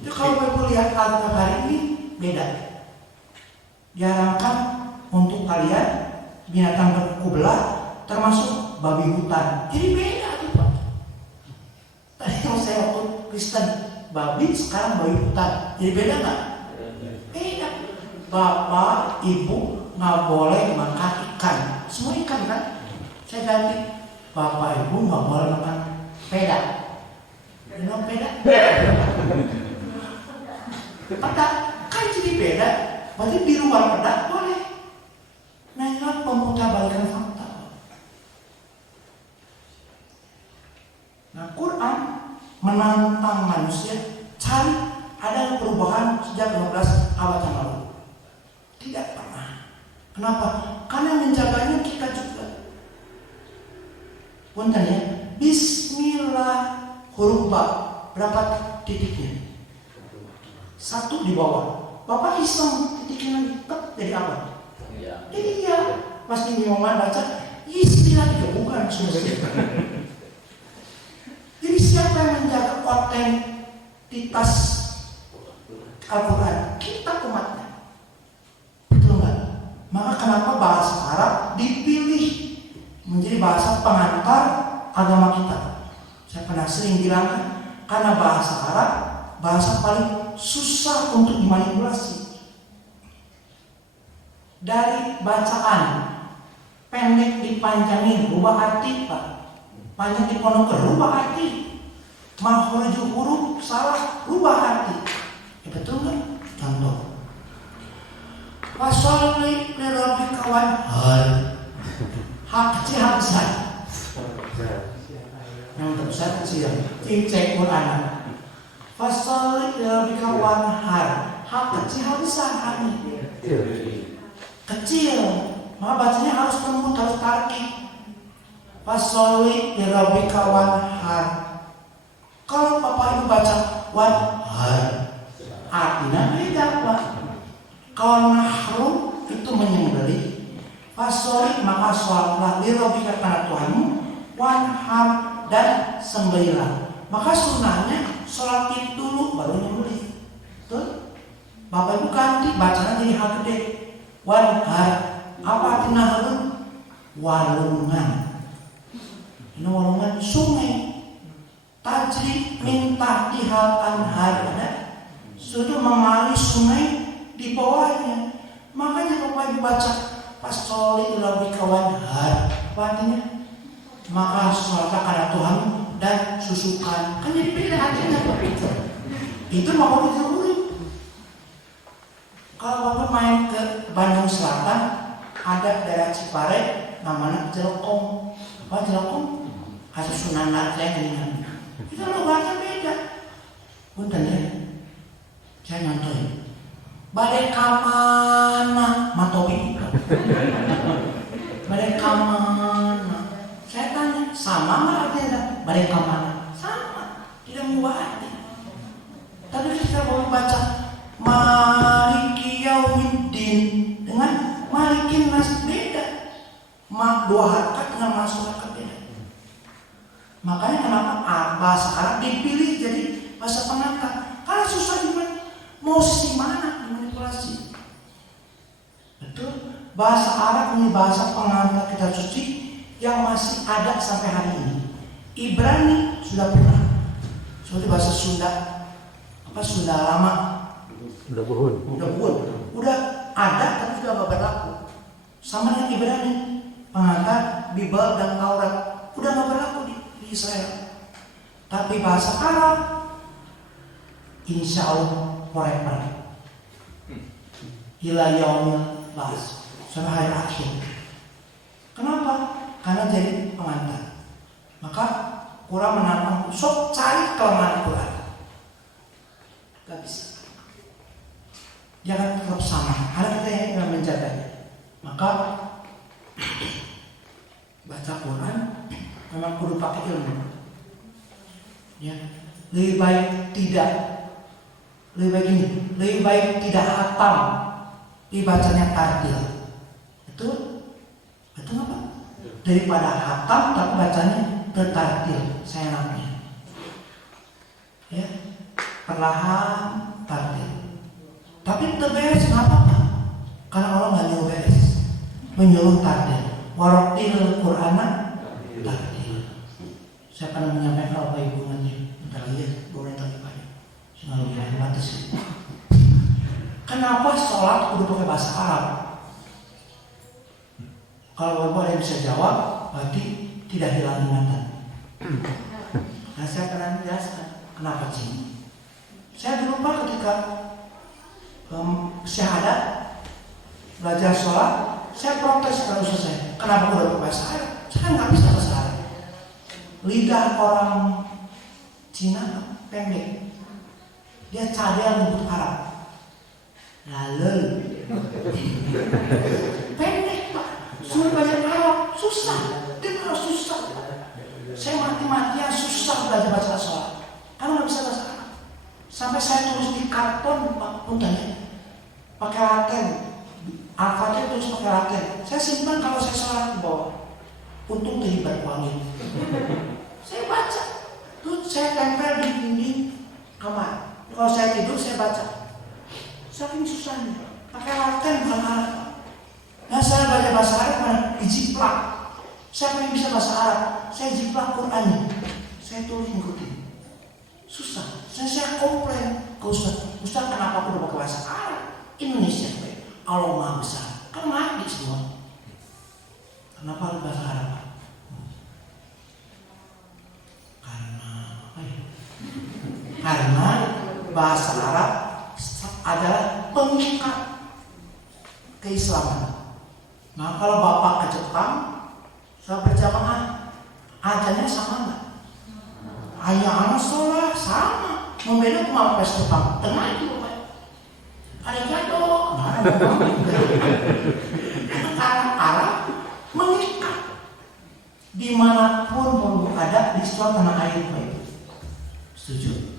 Itu kalau Bapak lihat Alkitab hari ini beda. Diharamkan untuk kalian binatang berkuku belah, termasuk babi hutan. Jadi beda tuh Pak. Tadi kalau saya waktu Kristen, babi sekarang babi hutan. Jadi beda nggak? Beda. Bapak, ibu nggak boleh makan ikan. Semua ikan kan? Saya ganti. Bapak, ibu nggak boleh makan peda. Minum peda. Peda kan jadi beda. Berarti di luar peda boleh. Nah ini pemutarbalikan fakta. Nah Quran menantang manusia cari ada perubahan sejak 15 abad yang lalu. Tidak pernah. Kenapa? Karena menjaganya kita juga. Punten ya. Bismillah huruf ba. Berapa titiknya? 1 di bawah. Bapak iseng titiknya lagi jadi apa? Jadi iya. Pas di momen baca istilah itu bukan semestinya. Jadi siapa yang menjaga otentitas Al-Quran? Kita umatnya. Betul nggak? Maka kenapa bahasa Arab dipilih menjadi bahasa pengantar agama kita? Saya pernah sering bilang karena bahasa Arab bahasa paling susah untuk dimanipulasi. Dari bacaan pendek dipanjangin, rubah arti Pak. Panjang dipondokin, rubah arti. Makhrajul huruf salah, rubah arti. Ya betul nggak? Contoh. Washolli li rabbika wanhar. Hak kecil hak besar. Yang terbesar kecil. Cek Quran. Washolli li rabbika wanhar. Hak kecil hak besar hari. Kecil. Maka bacanya harus lembut, harus tarkib. Washolli li rabbika wanhar. Kalau Bapak Ibu baca wanhar, artinya beda Pak. Kalau nahru itu menyembelih, fasoli maka sholatlah li rabbika karena Tuhanmu, wanhar dan sembelihlah. Maka sunnahnya sholat itu dulu baru nyembelih. Betul? Bapak Ibu ganti bacanya jadi hal gede. Wanhar, apa arti nahru? Walungan. Ini walungan sungai. Tajri min tahtihal anhar, ada sudah mengalir sungai di bawahnya. Makanya Bapak Ibu baca fasoli ila bika wanhar, artinya maka sholatlah karena Tuhan dan susukan. Kan jadi beda artinya Pak. Itu mau diterusin. Kalau Bapak main ke Bandung Selatan, ada daerah Cipare namanya Jelekong. Apa Jelekong? Ada Sunan Nagri. Itu logatnya beda. Punten ya. Saya nyontohin. Badai kamana matobi. Badai kamana. Saya tanya, sama nggak artinya? Badai kamana? Sama. Tidak mengubah arti. Tapi kita boleh baca Maliki Yaumiddin dengan Malikin Nas beda. Dua harakat dengan masuk harakat beda. Makanya kenapa bahasa Arab dipilih jadi bahasa pengantar? Karena susah mau si mana dimanipulasi. Betul? Bahasa Arab ini bahasa pengantar kitab suci yang masih ada sampai hari ini. Ibrani sudah pernah. Seperti bahasa Sunda, Sunda lama. Udah buhun. Udah ada tapi sudah nggak berlaku. Sama dengan Ibrani, pengantar Bible dan Taurat udah nggak berlaku di Israel. Tapi bahasa Arab insya Allah forever ila yaumil ba'ats, sampai hari akhir. Kenapa? Karena jadi pengantar. Maka Quran menantang sok cari kelemahan Quran. Gak bisa. Jangan tetap sama. Harus kita yang menjaganya. Maka baca Quran memang kudu pakai ilmu. Ya, lebih baik tidak, lebih baik tidak hatam, dibacanya tartil. Itu Betul nggak Pak? Daripada hatam tapi bacanya tertartil, seenaknya. Ya, perlahan, tartil. Tapi terberes kenapa Pak? Karena Allah nggak nyuruh beres, menyuruh tartil. Warattil Qur'ana tartil. Saya pernah menyampaikan Bapak Ibu nanti, bentar lagi ya, 2 menit lagi Pak. Selalu bilang batas. Kenapa sholat kudu pakai bahasa Arab? Kalau Bapak ada yang bisa jawab, berarti tidak hilang ingatan. Nah, saya pernah menjelaskan kenapa sih? Saya dulu Pak ketika syahadat belajar sholat, saya protes kalau selesai. Kenapa kudu pakai bahasa Arab? Saya nggak bisa bahasa Arab. Lidah orang Cina pendek, dia cadel nyebut Arab. Lalu pendek Pak, suruh belajar Arab susah, dia harus susah. Saya mati-matian susah belajar bahasa sholat karena nggak bisa bahasa Arab. Sampai saya tulis di karton Pak, puntennya pakai Latin, Al-Fatihah tulis pakai Latin. Saya simpan kalau saya sholat di bawah. Untung terlibat wangi. Saya baca, terus saya tempel di dinding kamar. Kalau saya tidur saya baca. Saking susahnya, pakai Latin bukan Arab. Nah, saya baca bahasa Arab mana? Dijiplak. Saya pengen bisa bahasa Arab, saya jiplak Qurannya. Saya tulis ngikutin. Susah. Saya komplain ke Ustaz. Ustaz kenapa aku udah pakai bahasa Arab? Indonesia, Allah Maha Besar. Kan mati semua. Kenapa harus bahasa Arab? Karena bahasa Arab adalah pengikat keislaman. Nah, kalau Bapak ke Jepang, saya berjamaah, adanya sama nggak? Ayah anak sholat sama. Membeda cuma pas Jepang, tengah itu Bapak. Ada jatuh, karena Arab mengikat. Dimanapun mau ada di Islam tanah air Bapak. Setuju?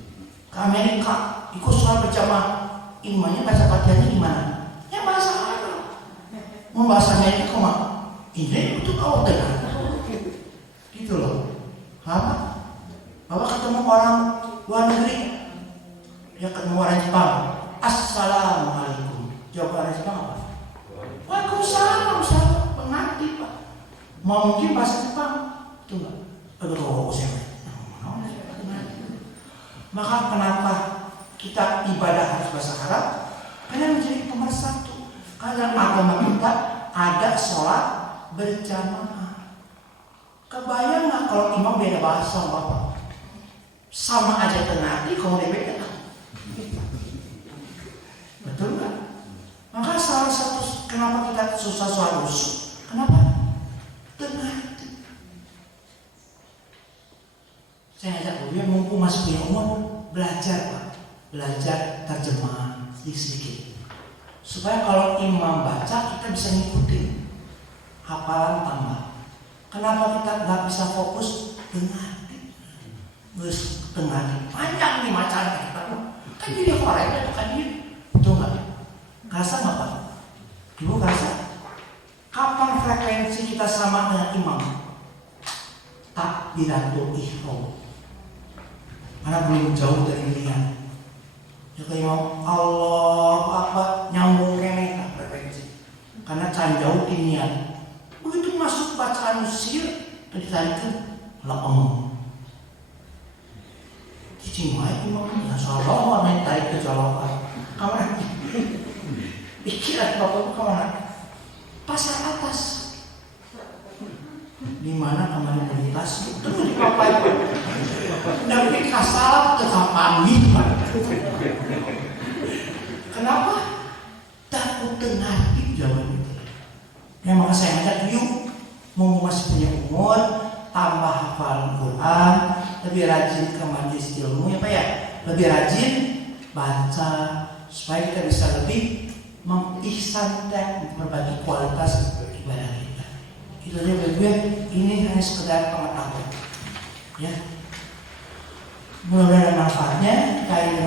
Ke Amerika, ikut sholat berjamaah, imannya baca Fatihahnya gimana? Ya bahasa Arab. Mau bahasanya itu kemana? Ini untuk Allah dengar. Gitu loh. Apa? Bapak ketemu orang luar negeri, dia ketemu orang Jepang. Assalamualaikum. Jawab orang Jepang apa? Waalaikumsalam. Ustaz, pengerti Pak. Mau mungkin bahasa Jepang, betul nggak? Aduh, saya. Maka kenapa kita ibadah harus bahasa Arab? Karena menjadi pemersatu. Karena agama kita ada sholat berjamaah. Kebayang nggak kalau imam beda bahasa Bapak? Sama aja tenati kalau dia beda. Betul nggak? Maka salah satu kenapa kita susah sholat khusyuk? Kenapa? Tenati. Saya ajak beliau mumpung masih punya umur, belajar Pak, belajar terjemahan sedikit-sedikit. Supaya kalau imam baca kita bisa ngikutin hafalan tambah. Kenapa kita nggak bisa fokus dengar? Terus dengar panjang nih bacaan kita. Kan jadi korek kan dia, betul nggak? Kerasa nggak Pak? Ibu kerasa? Kapan frekuensi kita sama dengan imam? Takbiratul ihram. Karena belum jauh dari niat. Jika imam Allah apa nyambung kene frekuensi. Karena can jauh di niat. Begitu masuk bacaan sir, ditarikan lapang. Cimai imam insyaallah naik tarik ke Jawa. Kamana? Pikiran Bapak kemana? Pasar atas. Di mana kemarin meditasi? Terus di papai. Dari kasal ke kapami. Kenapa? Takut tengah jawaban itu. Ya maka saya ngajak yuk, mau masih punya umur, tambah hafalan Quran, lebih rajin ke majelis ilmu ya Pak ya, lebih rajin baca supaya kita bisa lebih mengihsankan berbagi kualitas ibadah kita. Itu aja bagi gue, ini hanya sekedar pengetahuan. Ya, mudah-mudahan manfaatnya. Kain